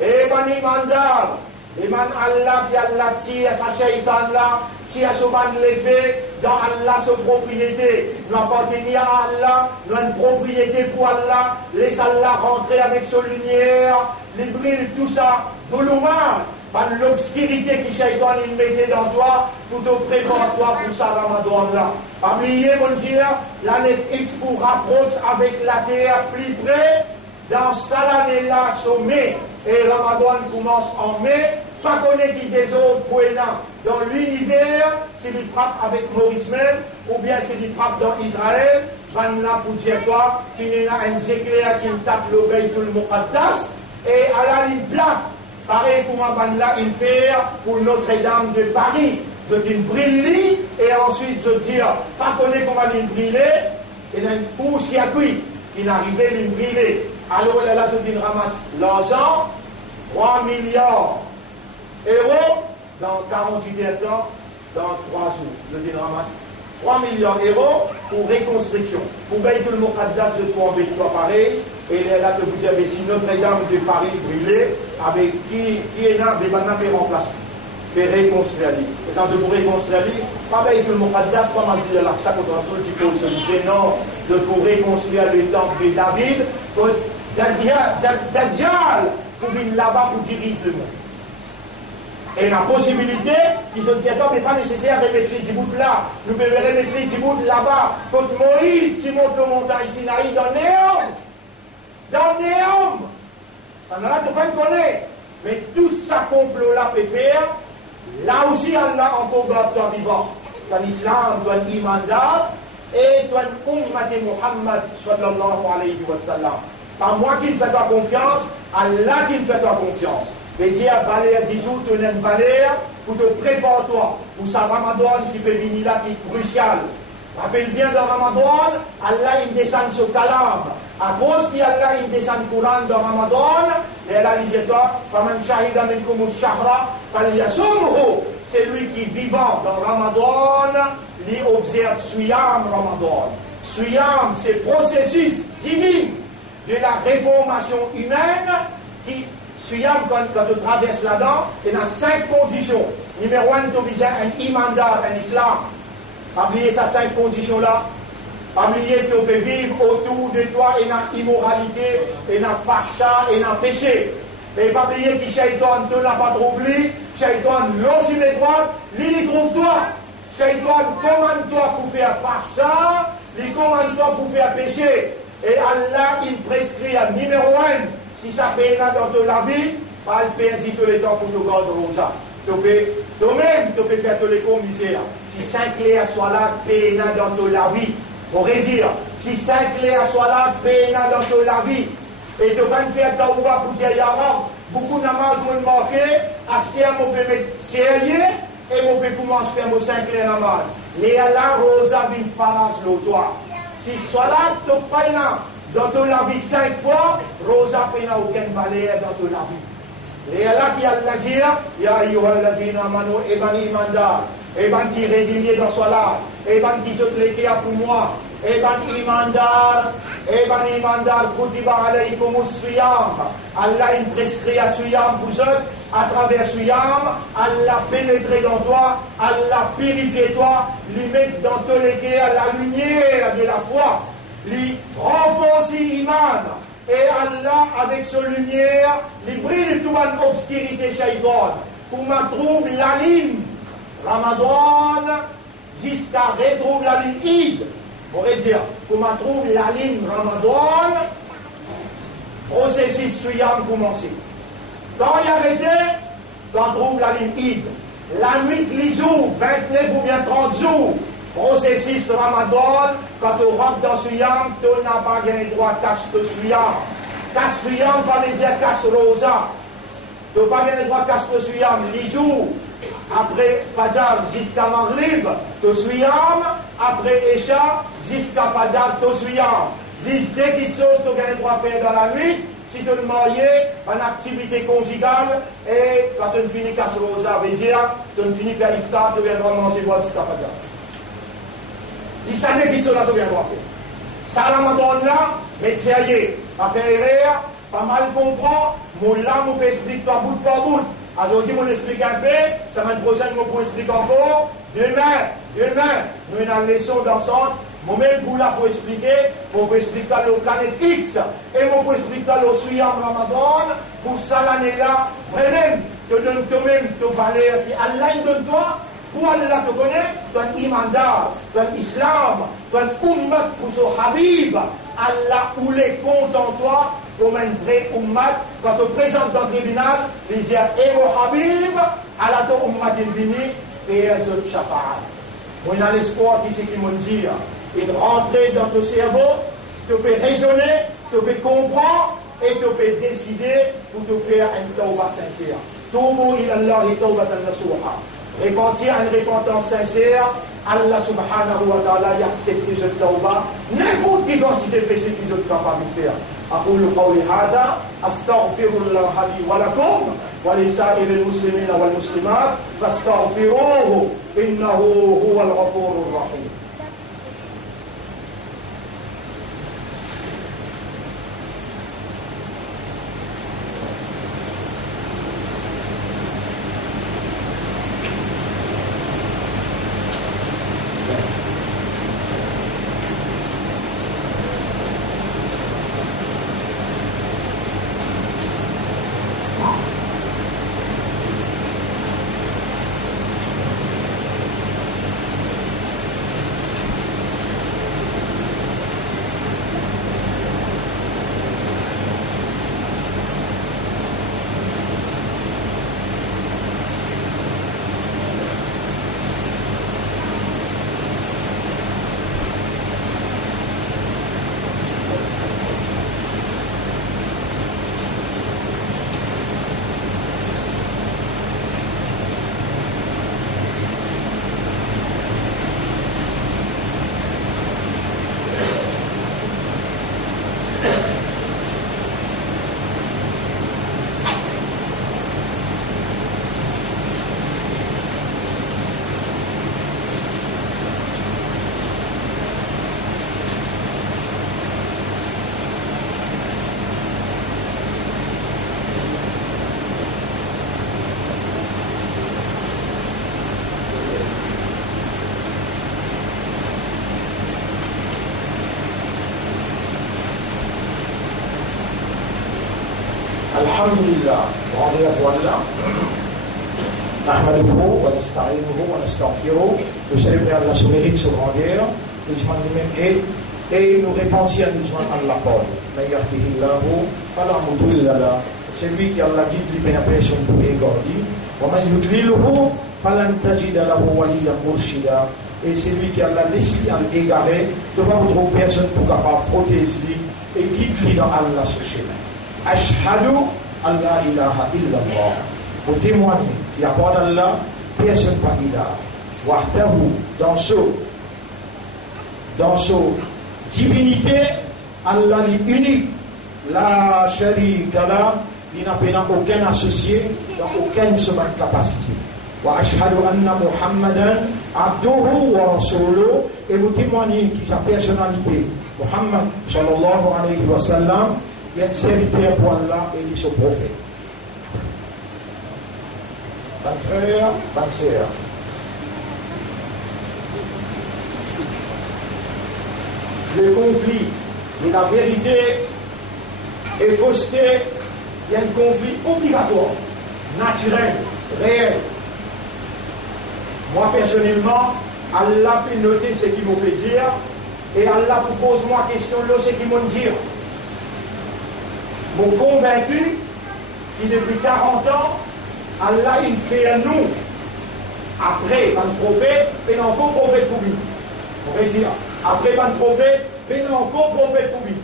et Bani Mandar, et man Allah qui Allah tire sa Shaitan là, tire son ban l'effet dans Allah sa propriété. Nous appartenons à Allah, nous avons une propriété pour Allah, laisse Allah rentrer avec sa lumière, les brille, tout ça, volumin, par l'obscurité que Shaitan il mettait dans toi, pour te préparer toi pour ça Ramadan là. Oubliez, mon Dieu, l'année X pour rapproche avec la terre plus près. Dans ça l'année-là, c'est mai, et Ramadan commence en mai, pas connaître qui des autres points dans l'univers, s'il frappe avec Maurice même, ou bien s'il frappe dans Israël, van là pour dire quoi, qu'il y a un éclair qui tape le Baytul Muqaddas, et à la ligne plate, pareil pour moi, van là, il fait pour Notre-Dame de Paris, de une brille, et ensuite je dire, pas connaître comment il briller, et d'un coup circuit, qui n'arrivait à il briller. Alors là, tout il ramasse l'argent, 3 milliards d'euros dans 48 heures de temps, dans 3 jours. Il ramasse 3 milliards d'euros pour reconstruction. Pour Baytul Muqaddas de 3 pareil, et là, que vous avez si Notre-Dame de Paris brûlée, avec qui est là, des bananes qui remplacent. Et reconstruire. Et quand je vous reconstruire, pas Baytul Muqaddas, pas mal de l'Aqsa contre un seul type de non, de pour reconstruire le temple de David, Dajjal pour venir là-bas pour diriger le monde. Et la possibilité, ils ont dit, attends, mais pas nécessaire de mettre les Djibouti là. Nous pouvons mettre les Djibouti là-bas. Quand Moïse, qui monte le montagne Sinaï dans Néom. Dans Néom. Ça n'a pas de connaître. Mais tout ça complot-là peut faire. Là aussi, Allah encore garde toi vivant. Dans l'islam, dans l'imandar, et dans l'ummat de Muhammad, sallallahu alayhi wa sallam. Pas moi qui ne fais pas confiance, Allah qui ne fait pas confiance. Et dire, Valère, disons, tu n'es pas Valère, pour te préparer toi, pour ça, Ramadan, si peut venir là, qui est crucial. Rappelle bien dans Ramadan, Allah, il descend sur Kalam. À cause qu'Allah, il descend le Coran dans Ramadan, et Allah, il dit, toi, Faman shahida minkum shahra, falyasumhu. C'est lui qui est vivant dans Ramadan, il observe Suyam Ramadan. Suyam, c'est le processus divin de la réformation humaine qui, Suyam, quand tu traverses là-dedans, il y a 5 conditions. Numéro 1, tu as besoin d'un imandar, un islam. Pas oublier ces 5 conditions-là. Pas oublier que tu peux vivre autour de toi et dans l'immoralité, et dans le facha, et dans le péché. Mais pas oublier que Shaitan ne l'a pas troublé. Shaitan, l'aussi les droites, il trouve toi. Shaitan, commande-toi pour faire facha, il commande-toi pour faire péché. Et Allah, il prescrit à numéro 1, si ça paye dans ta vie, pas le perdre tout le temps pour te garder comme ça. Toi-même, tu peux faire tous les commissaires. Si Saint-Clair soit là, paye dans ta vie. On pourrait dire, si Saint-Clair soit là, paye dans ta vie. Et tu vas faire ta ouva pour dire Yaram, beaucoup de namaz vont marquer, à ce qu'on peut mettre sérieux, et on peut commencer à faire mon Saint-Clair namaz. Mais Allah, Rosa, bin Faras, l'autre. Si soit là, tu payes dans ton vie 5 fois, Rosa n'a aucune valeur dans ton vie. Et là qui a la dire, Ya ayyuhalladhina amanu, Eban imandar, Eban qui régulier dans soi là, Eban qui se plaît pour moi, Eban imandar, kutiba alaykumus suyam. Allah il prescrit à suyam pour eux, à travers suyam, Allah pénétrer dans toi, Allah purifier toi, lui mettre dans tous les cas à la lumière de la foi. Lui renforcer iman et Allah avec sa lumière il brille toute une obscurité shaitan pour me trouver la ligne Ramadan jusqu'à retrouver la ligne Eid on pourrait dire pour me trouver la ligne Ramadan processus suyam commencé quand il arrêté quand on trouve la ligne Eid la nuit les jours 29 ou bien 30 jours processus Ramadan, quand on rentre dans Suyam, tu n'as pas gagné droit à casse de Suyam. Casse Suyam, pas les dire casse Rosa. Tu n'as pas gagné droit à casse de Suyam. Les jours, après Fajr jusqu'à Maghrib, tu Suyam. Après Esha, jusqu'à Fajr, tu Suyam. Dès petites choses, tu as gagné droit à faire dans la nuit. Si tu es marié, en activité conjugale, et quand tu finis casse Rosa, tu finis faire iftar, tu viendras manger jusqu'à Fajr. Il savait qu'il se l'a bien droit. Ça, Ramadan là, mais sérieux, pas faire erreur, pas mal comprendre, mon là, mon peut expliquer pas bout par bout. Aujourd'hui, on explique un peu, semaine prochaine, on peut expliquer encore. Demain, nous avons une leçon d'ensemble. Moi-même, pour là, pour expliquer, on peut expliquer le planète X, et on peut expliquer le Suyam Ramadan, pour ça, l'année-là, vraiment, tu donnes toi-même ton valeur, puis Allah, il donne toi. Pour Allah te connaît, tu as un imandar, tu as un islam, tu as un ummat pour son habib. Allah ou les compte en toi comme un vrai ummat. Quand tu présentes dans le tribunal, il dit Eh mon habib, Allah ton ummat il vini, et un seul chafaat. Moi, il y a l'espoir qui c'est qui m'ont dit il rentrer dans ton cerveau, tu peux raisonner, tu peux comprendre et tu peux décider pour te faire un tawbah sincère. Toubu ila Allah tawbatan nasuha. Repentir à une repentance sincère, Allah subhanahu wa ta'ala y accepte ce tawbah, n'importe quelle quantité de péché qu'ils sont capables de faire. أقول قولي هذا أستغفر الله لي ولكم ولسائر المسلمين والمسلمات فاستغفروه إنه هو الغفور الرحيم. Alhamdulillah, rendez à toi Allah. Nahmaduhu wa nasta'inuhu wa nastaghfiruh. Nous célébrons Allah sur mérite, sur grandeur. Et nous répondons à nous à la parole. Mais yahdihillahu fala mudilla lahu. C'est lui qui Allah guide lui bien après son égordi. Wa man yudlilhu falan tajida lahu waliyan murshida. Et c'est lui qui Allah laissé égaré. De pas vous trouver personne pour capable protéger et guide dans Allah ce chemin. Ashhadu an la ilaha illallah. Pour témoigner qu'il n'y a pas d'Allah, personne pas ilah. Wahdahu, dans son divinité, Allah est unique. La sharika la, il n'a aucun associé, dans aucune seconde capacité. Wa ashhadu anna Muhammadan abduhu wa rasuluhu. Et vous témoignez qui sa personnalité, Muhammad sallallahu alayhi wa sallam, il est serviteur pour Allah et il est son prophète. Bonne frère, bonne sœur. Le conflit, mais la vérité et fausseté, il y a un conflit obligatoire, naturel, réel. Moi personnellement, Allah peut noter ce qu'il m'a fait dire et Allah pose moi question là ce qu'il m'a dit. Je suis convaincu que depuis 40 ans, Allah il fait à nous, après un prophète, et encore prophète pour lui. On va dire, après un prophète, et encore prophète pour lui.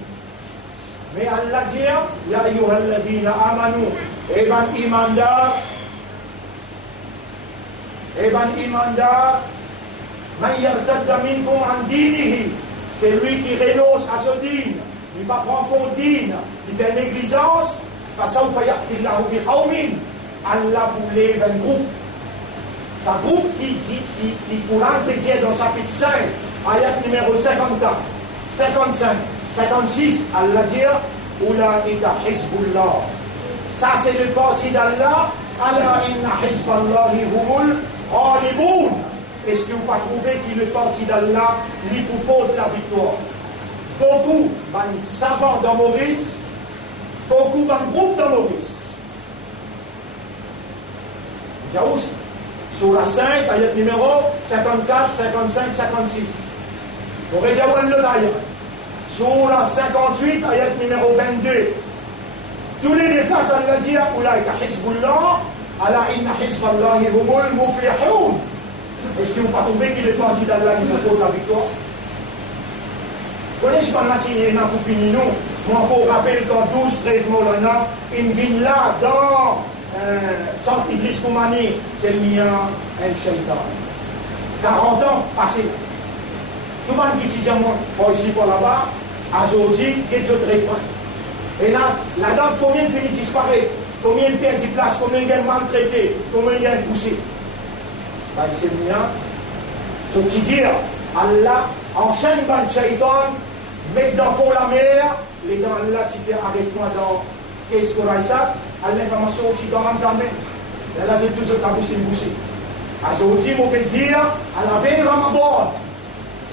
Mais Allah dit, Ya ayyuhalladhina amanu, Eban imandar, Man yartadda minkum an dinihi, c'est lui qui renonce à ce dîne, il va prendre compte dîne, il fait négligence, fasawfa ya'ti Allahu bi qawmin. Allah voulait un groupe. C'est un groupe qui Coran peut dire dans chapitre 5, ayat numéro 54, 55, 56, Allah dit Ulaika Hizbullah. Ça c'est le parti d'Allah. Ala inna Hizballahi humul ghalibun. Est-ce que vous ne trouvez que le parti d'Allah lui propose la victoire? Beaucoup de savants dans Maurice, beaucoup de groupes dans Maurice. Jaous, sur la 5, ayat numéro 54, 55, 56. Vous voyez le d'ailleurs. Sur la 58, ayat numéro 22. Tous les déplaces, Allah dit Ulaika Hizbullah, ala inna Hizballahi humul muflihun. Est-ce que vous ne trouvez pas qu'il est parti d'Allah qui propose la victoire? Vous connaissez pas la Chine, pour finir nous. Moi, pour rappeler qu'en 12, 13 mois, une ville là, dans sans Iblis Koumani, c'est le mien, El Shaitan. 40 ans passés. Tout le monde qui dit moi, pas ici, pas là-bas, aujourd'hui, quelque chose de très fin. Et là, la dame, combien de filles disparaît? Combien de pertes de place? Combien de maltraités? Combien de poussés? Ben, c'est le mien. Donc, tu dis, Allah, enchaîne le Shaitan, met dans fond la mer, les dents là, tu fais arrête-moi dans qu'est-ce qu'on a ça? Allah va m'assurer que tu dois jamais. Et là, j'ai toujours la bouche bouchée. Aujourd'hui, mon plaisir, à la veille Ramadan,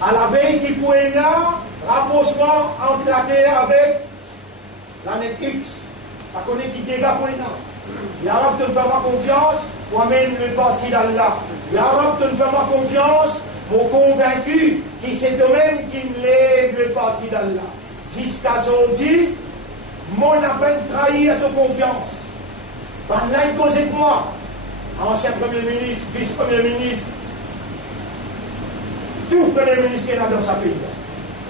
à la veille qui pouvait là, rapprochement entre la terre avec l'année X. Pas qu'on est qui dégâts pour là. Ya Rab, te fais ma confiance, moi-même le parti d'Allah. Ya Rab, te fais ma confiance, mon convaincu qui c'est de même qui lève le parti d'Allah. Jusqu'à aujourd'hui, mon appel trahi à ta confiance. Par là, il cause de moi, ancien Premier ministre, vice-premier ministre, tout Premier ministre qui est là dans ce pays-là.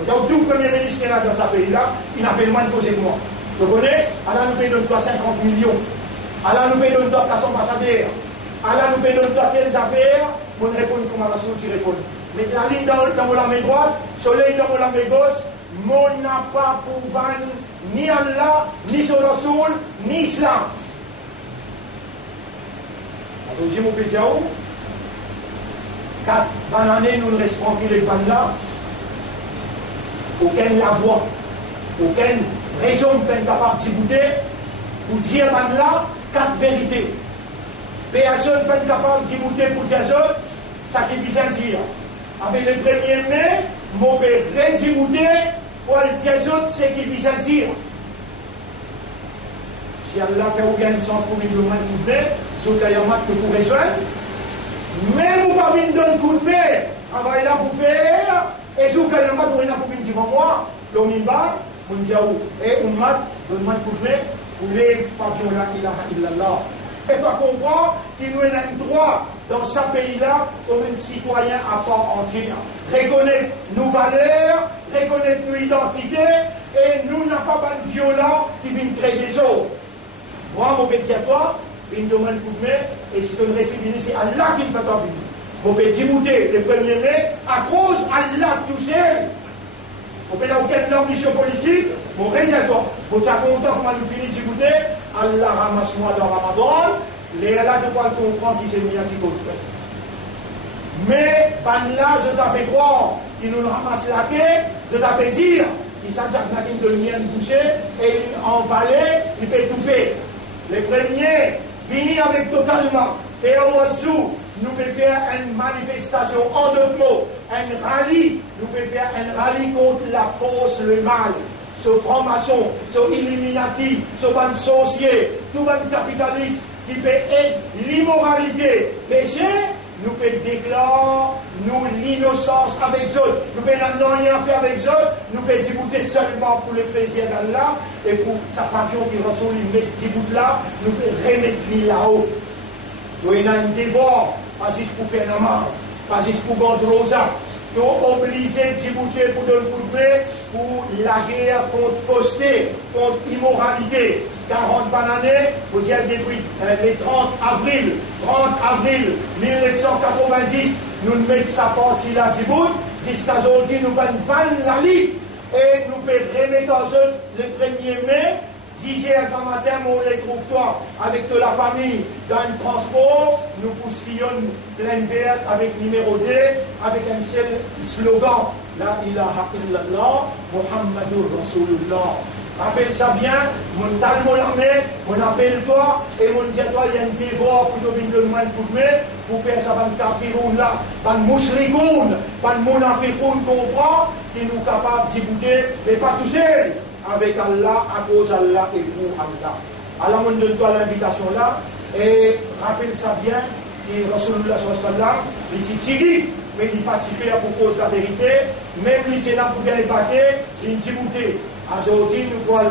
Donc, tout Premier ministre qui est là dans ce pays-là, il n'a fait le moins de causer de moi. Vous connaissez? Allah nous paye de toi 50 millions. Allah nous paye de toi place ambassadeur. Allah nous paye de toi telles affaires. Vous ne répondez comment la source, tu réponds. Mais la ligne dans la main droite, soleil dans la main gauche, mon n'a pas pour vendre ni Allah, ni son Rasoul, ni Islam. Alors, je vous dis, mon 4 années, nous ne restons tranquilles les vannes là. Aucune la voix, aucune raison de être capable de goûter pour dire là 4 vérités. Personne n'est capable de goûter pour dire ça qui vient dire. Avec le 1er mai, mon père redimouté pour le dire ce qui vient dire. Si Allah fait ou gagne sens pour une demande coup de main, sur qu'il y a un match que vous rejoindre. Même ou pas une donne coup de main, travail là pour faire, et sur qu'il y a un match pour une dire moi, l'homme il va, on dit à où, et un match, donne-moi un coup de main, pour les papillons là, ilaha illallah. Et tu comprends qu'il nous a un droit dans ce pays-là comme un citoyen à part entière. Reconnaître nos valeurs, reconnaître nos identités, et nous n'avons pas de violents qui viennent créer des autres. Moi, mon petit à toi, il me demande coup de main, et si tu le récites, c'est Allah qui me fait envie. Mon petit bouté, le 1er mai, à cause Allah tout seul. On n'a aucune ambition politique, mon résultat. Vous êtes content comment nous finissons de goûter, Allah ramasse-moi dans Ramadan, les là de quoi comprendre qui s'est mis à petit côté. Mais, là, je t'avais croire, il nous ramasse la tête, je t'avais dire, il s'agit de lien bouché, et en vallée, il peut étouffer. Les premiers, venir avec totalement, faire oiseau, nous pouvons faire une manifestation, en d'autres mots, un rallye, nous pouvons faire un rallye contre la force, le mal, ce franc-maçon, ce Illuminati, ce ban sorcier, tout ban capitaliste qui peut être l'immoralité, péché, nous pouvons déclarer nous l'innocence avec eux, nous pouvons rien faire avec eux, nous pouvons débouter seulement pour le plaisir d'Allah, et pour sa passion qui ressemble, il met petit bout là, nous pouvons remettre là-haut. Nous avons un devoir, pas juste pour faire namaz, pas juste pour vendre rosa. Nous sommes obligés de débouter pour donner coup de main pour la guerre contre fausseté, contre immoralité. 40 bananes, vous dites depuis les 30 avril 1990, nous mettons sa partie là du bout, jusqu'à aujourd'hui nous allons vendre la ligue et nous pouvons remettre en jeu le 1er mai. 10 heures grand matin, on les trouve toi avec toute la famille dans un transport, nous poussillons plein verte avec numéro 2, avec un seul slogan, La ilaha illallah, Muhammadur Rasulullah. Rappelle ça bien, mon talmo l'armée, mon appelle toi, et mon dit toi, il y a un devoir pour te venir de moins coup de main, pour faire ça, van kafiroun là, van mousrikoun, van mounafikoun comprend, qui nous capable d'y goûter, mais pas tout seul. Avec Allah, à cause Allah et pour Allah. Alors, on donne toi l'invitation là, et rappelle ça bien, que Rasulullah sallallahu il dit tigui, mais il participe pour cause de la vérité, même lui c'est là pour gagner le paquet, il dit bouté. Aujourd'hui, nous voyons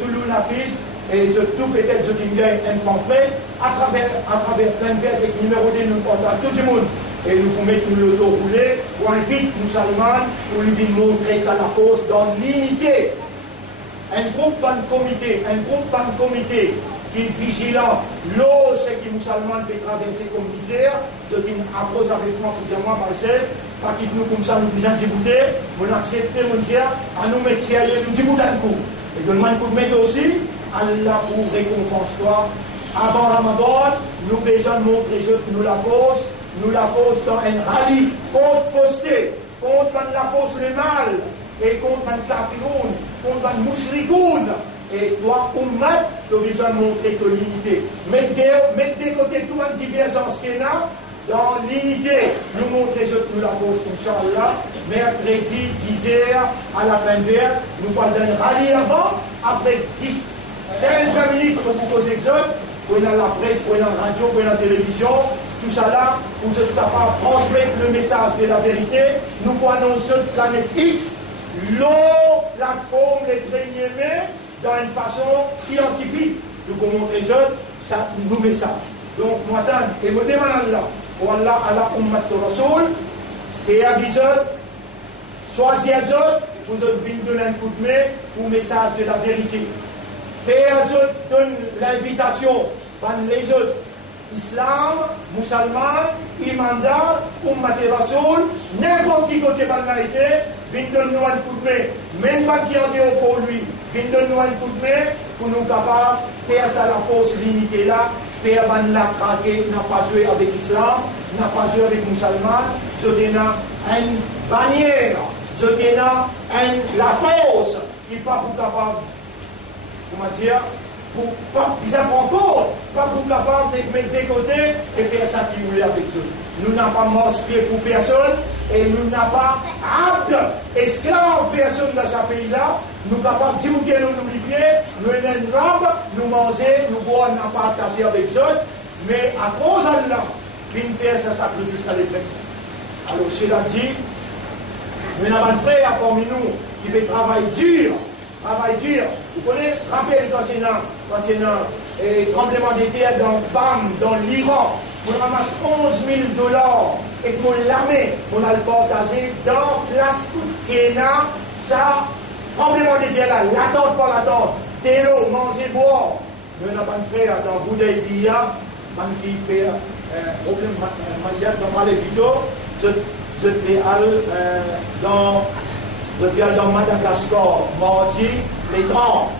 tout le nafis, et tout peut-être je dis gagne un fanfare, à travers plein de verres avec numéro 2, nous portons à tout le monde. Et nous pouvons mettre le dos roulé, pour inviter nous Salman, pour lui montrer ça la force dans l'unité. Un groupe d'un comité qui est vigilant, l'eau, c'est qui musulman peut traverser comme misère, je dis, approche avec moi pour dire moi, Marcel, pas qu'il nous comme ça, nous disons, j'écoutais, on accepte, on dit, à nous mettre sérieux, nous disons un coup. Et donne-moi un coup de mettre aussi, Allah pour récompense toi. Avant Ramadan, nous besoin de montrer que nous la force dans un rallye contre fausseté, contre la force le mal, et contre le kafiroun, contre le mousrikoun. Et toi, Ummat, tu as besoin de montrer que l'unité. Mettre de côté toute la divergence qu'il y a, dans l'unité, nous montrer ce que nous la force, Inch'Allah. Mercredi, 10h, à la fin verte, nous parlons d'un rallye avant, après 15 minutes pour vous poser exode, pour la presse, pour la radio, pour la télévision, tout ça là, pour être capable de transmettre le message de la vérité. Nous pouvons annoncer planète X, l'eau, la forme, les premiers mai, dans une façon scientifique. Nous pouvons montrer ça, nous message. Donc, moi, et me demande là, pour Allah, Allah, Ummat Rasoul, c'est à bisot, choisir les autres, vous autres venez donner un coup de main pour le message de la vérité. Faire les autres, donne l'invitation, les autres, Islam, musulman, imanda, Ummat Rasoul, n'importe qui côté banalité, viens donner-nous un coup de main, même pas qui en est pour lui, viens donner-nous un coup de main pour nous capables de faire ça la force limitée là, faire la traquer, n'a pas joué avec l'islam, n'a pas joué avec les musulmans, je donne une bannière, je donne la force qui n'est pas pour capable, comment dire, pour pas, ils apprennent encore, pas pour capable de mettre de côté et faire ça qu'ils voulaient avec eux. Nous n'avons pas mortifié pour personne et nous n'avons pas apte, esclave personne dans ce pays-là. Nous sommes capables de dire nous oublier, nous avons une robe, nous manger, nous boire, nous n'avons pas attaché avec eux. Mais à cause de là, viens faire ce sacrifice à l'épreuve. Alors, cela dit, nous avons un frère parmi nous qui fait travail dur. Travail dur. Vous connaissez, rappelez quand il y a un tremblement de terre dans BAM, dans l'Iran, on ramasse $11 000 et qu'on l'armée, on a le partagé dans place où Tiena, ça, tremblement de terre là, l'attente par l'attente, de l'eau, manger, boire. Nous n'avons pas de frère dans Boudaïdia, qui fait problème dans Malébito, je vais dans Madagascar, mardi, les 30.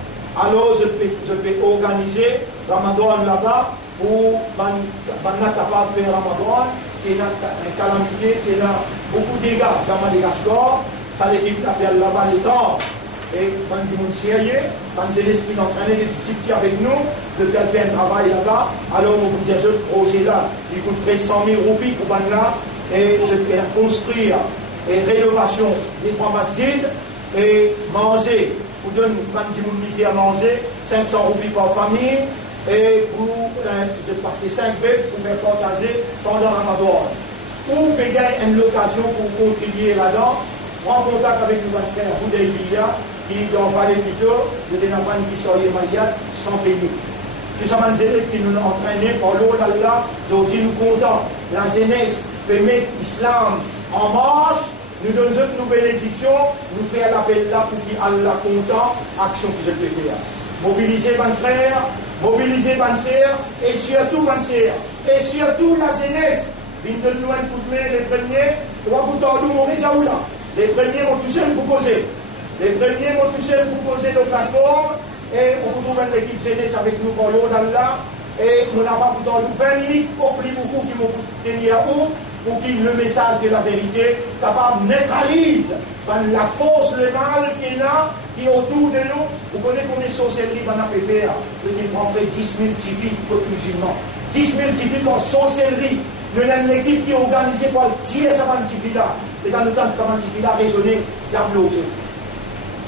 Alors, je vais organiser Ramadan là-bas pour Banna capable de faire Ramadan. C'est une calamité, c'est beaucoup de dégâts dans Madagascar. Ça, l'équipe s'appelle là-bas les 30. Et quand ils vont sérieux, quand c'est les qui entraîné des petits avec nous, de faire un travail là-bas, alors on vous dit ce projet-là, il coûterait 100 000 roupies pour Banna, et je vais construire et rénovation des trois masjids et manger, vous donne quand vous à manger, 500 roupies par famille, et vous passer 5 bêtes pour faire partager pendant Ramadan. Ou payer une occasion pour contribuer là-dedans, en contact avec le frère Boudaïlia, qui dans Palais Pito, de Dénapan qui sont les Mayat sans payer. Tout ça, qui nous ont entraînés par l'eau d'Allah, aujourd'hui nous comptons. La jeunesse peut mettre l'islam en marche, nous donnons une nouvelle bénédiction, nous faisons l'appel là pour qu'Allah content, action que je peux faire. Mobiliser mes frères, mobiliser mes sœurs, et surtout mes sœurs, et surtout la jeunesse. Vite nous un coup de main, les premiers, trois boutons nous, on est déjà où là? Les premiers vont tous seuls vous poser. Les premiers vont tous seuls vous poser nos plateformes, et on vous trouve une équipe jeunesse avec nous pour l'eau d'Allah, et nous n'avons pas 20 minutes pour plus beaucoup qui vont tenir à où, pour qu'il le message de la vérité capable neutralise la force, le mal qui est là, qui est autour de nous. Vous connaissez qu'on est sorcellerie dans la PPR, il prend près 10 000 civils pour musulmans. 10 000 civils en sorcellerie. Nous avons une équipe qui est organisée pour tirer sa là. Et dans le temps que sa là raisonner, diablo.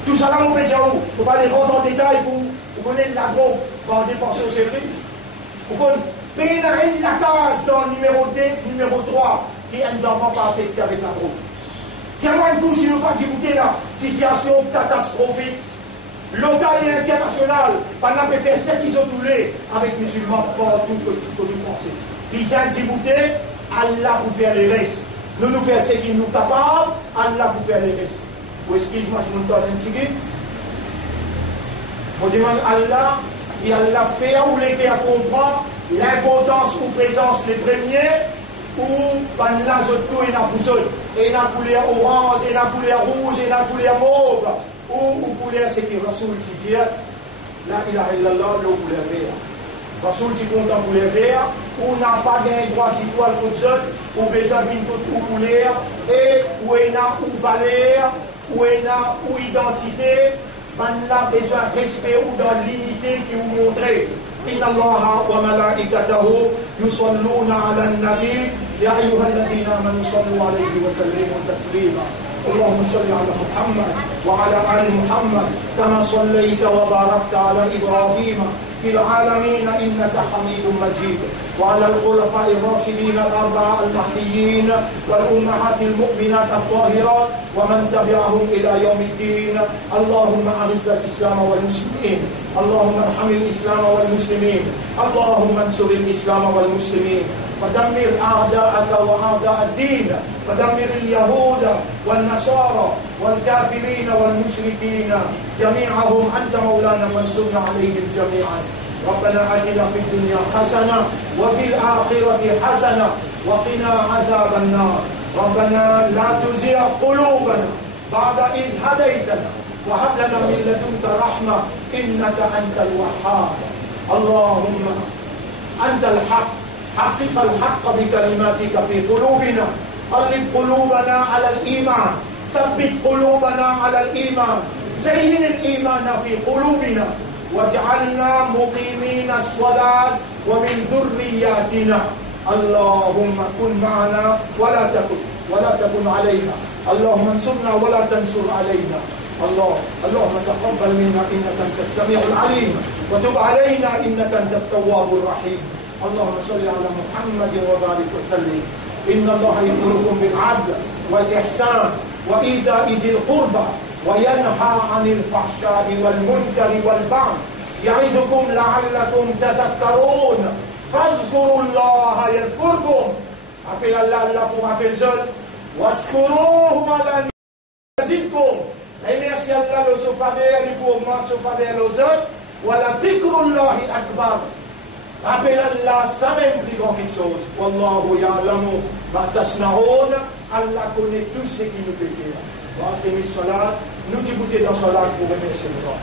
Tout ça là, on fait où? Il ne faut pas aller rentrer en détail pour vous connaître l'agro par dépenser sorcellerie. Vous connaissez pénaliser la case dans le numéro 2, numéro 3, qui est un enfant pas affecté avec la drogue. Tiens-moi un coup, si nous pas écouter la situation catastrophique, locale et internationale, pendant que faire ce qu'ils ont toulé avec les musulmans partout que nous pensons. Ils ont Djibouti, Allah pour faire les restes. Nous faire ce qui nous capable, Allah pour faire les restes. Ou excuse-moi, je me donne un petit guide. Je demande Allah, et Allah fait ou les à comprendre l'importance ou présence des premiers, ou par là, je tout et la boussole, et la couleur orange, et la couleur rouge, et la couleur mauve, ou couleur, c'est qui Rasoul qui dit, là, il a illallah, l'eau couleur vert. Rasoul qui compte en couleur vert, ou n'a pas gagné droit d'étoile comme ça, ou besoin d'une couleur, et où il a ou valeur, où il a ou identité, man là besoin de respect ou dans l'unité qui vous montrez. إن الله وملائكته يصلون على النبي يا أيها الذين آمنوا صلوا عليه وسلموا تسليما اللهم صل على محمد وعلى آل محمد كما صليت وباركت على إبراهيم في العالمين إنك حميد مجيد وعلى الخلفاء الراشدين الأربعة المهديين والأمهات المؤمنات الطاهرات ومن تبعهم إلى يوم الدين اللهم أعز الإسلام والمسلمين اللهم ارحم الإسلام والمسلمين اللهم انصر الإسلام والمسلمين ودمر أعداءك وأعداء الدين ودمر اليهود والنصارى والكافرين والمشركين جميعهم أنت مولانا وانصرنا عليهم جميعا ربنا آتنا في الدنيا حسنة وفي الآخرة حسنة وقنا عذاب النار ربنا لا تزغ قلوبنا بعد إذ هديتنا وهب لنا من لدنك رحمة إنك أنت الوهاب اللهم أنت الحق حقق الحق بكلماتك في قلوبنا قلب قلوبنا على الإيمان ثبت قلوبنا على الإيمان زين الإيمان في قلوبنا واجعلنا مقيمين الصلاة ومن ذرياتنا. اللهم كن معنا ولا تكن علينا. اللهم انصرنا ولا تنصر علينا. اللهم تقبل منا انك انت السميع العليم وتب علينا انك انت التواب الرحيم. اللهم صل على محمد وبارك وسلم. ان الله يأمركم بالعدل والاحسان وايتاء ذي القربى وينهى عن الفحشاء والمنكر والبغي يعظكم لعلكم تذكرون. فاذكروا الله يذكركم. Appelle Allah, Allah pour appeler seul. Waskuruhu ala yazidkum. Et merci Allah le sofader, il pour augmenter sofader aux autres. Wala dhikrullahi akbar. Appelle Allah, ça même plus grand quelque chose. Wallahu ya'lamu ma tasna'un. Allah connaît tout ce qui nous fait faire. Wa aqimi salat. Nous t'écoutons dans salat pour remercier Allah.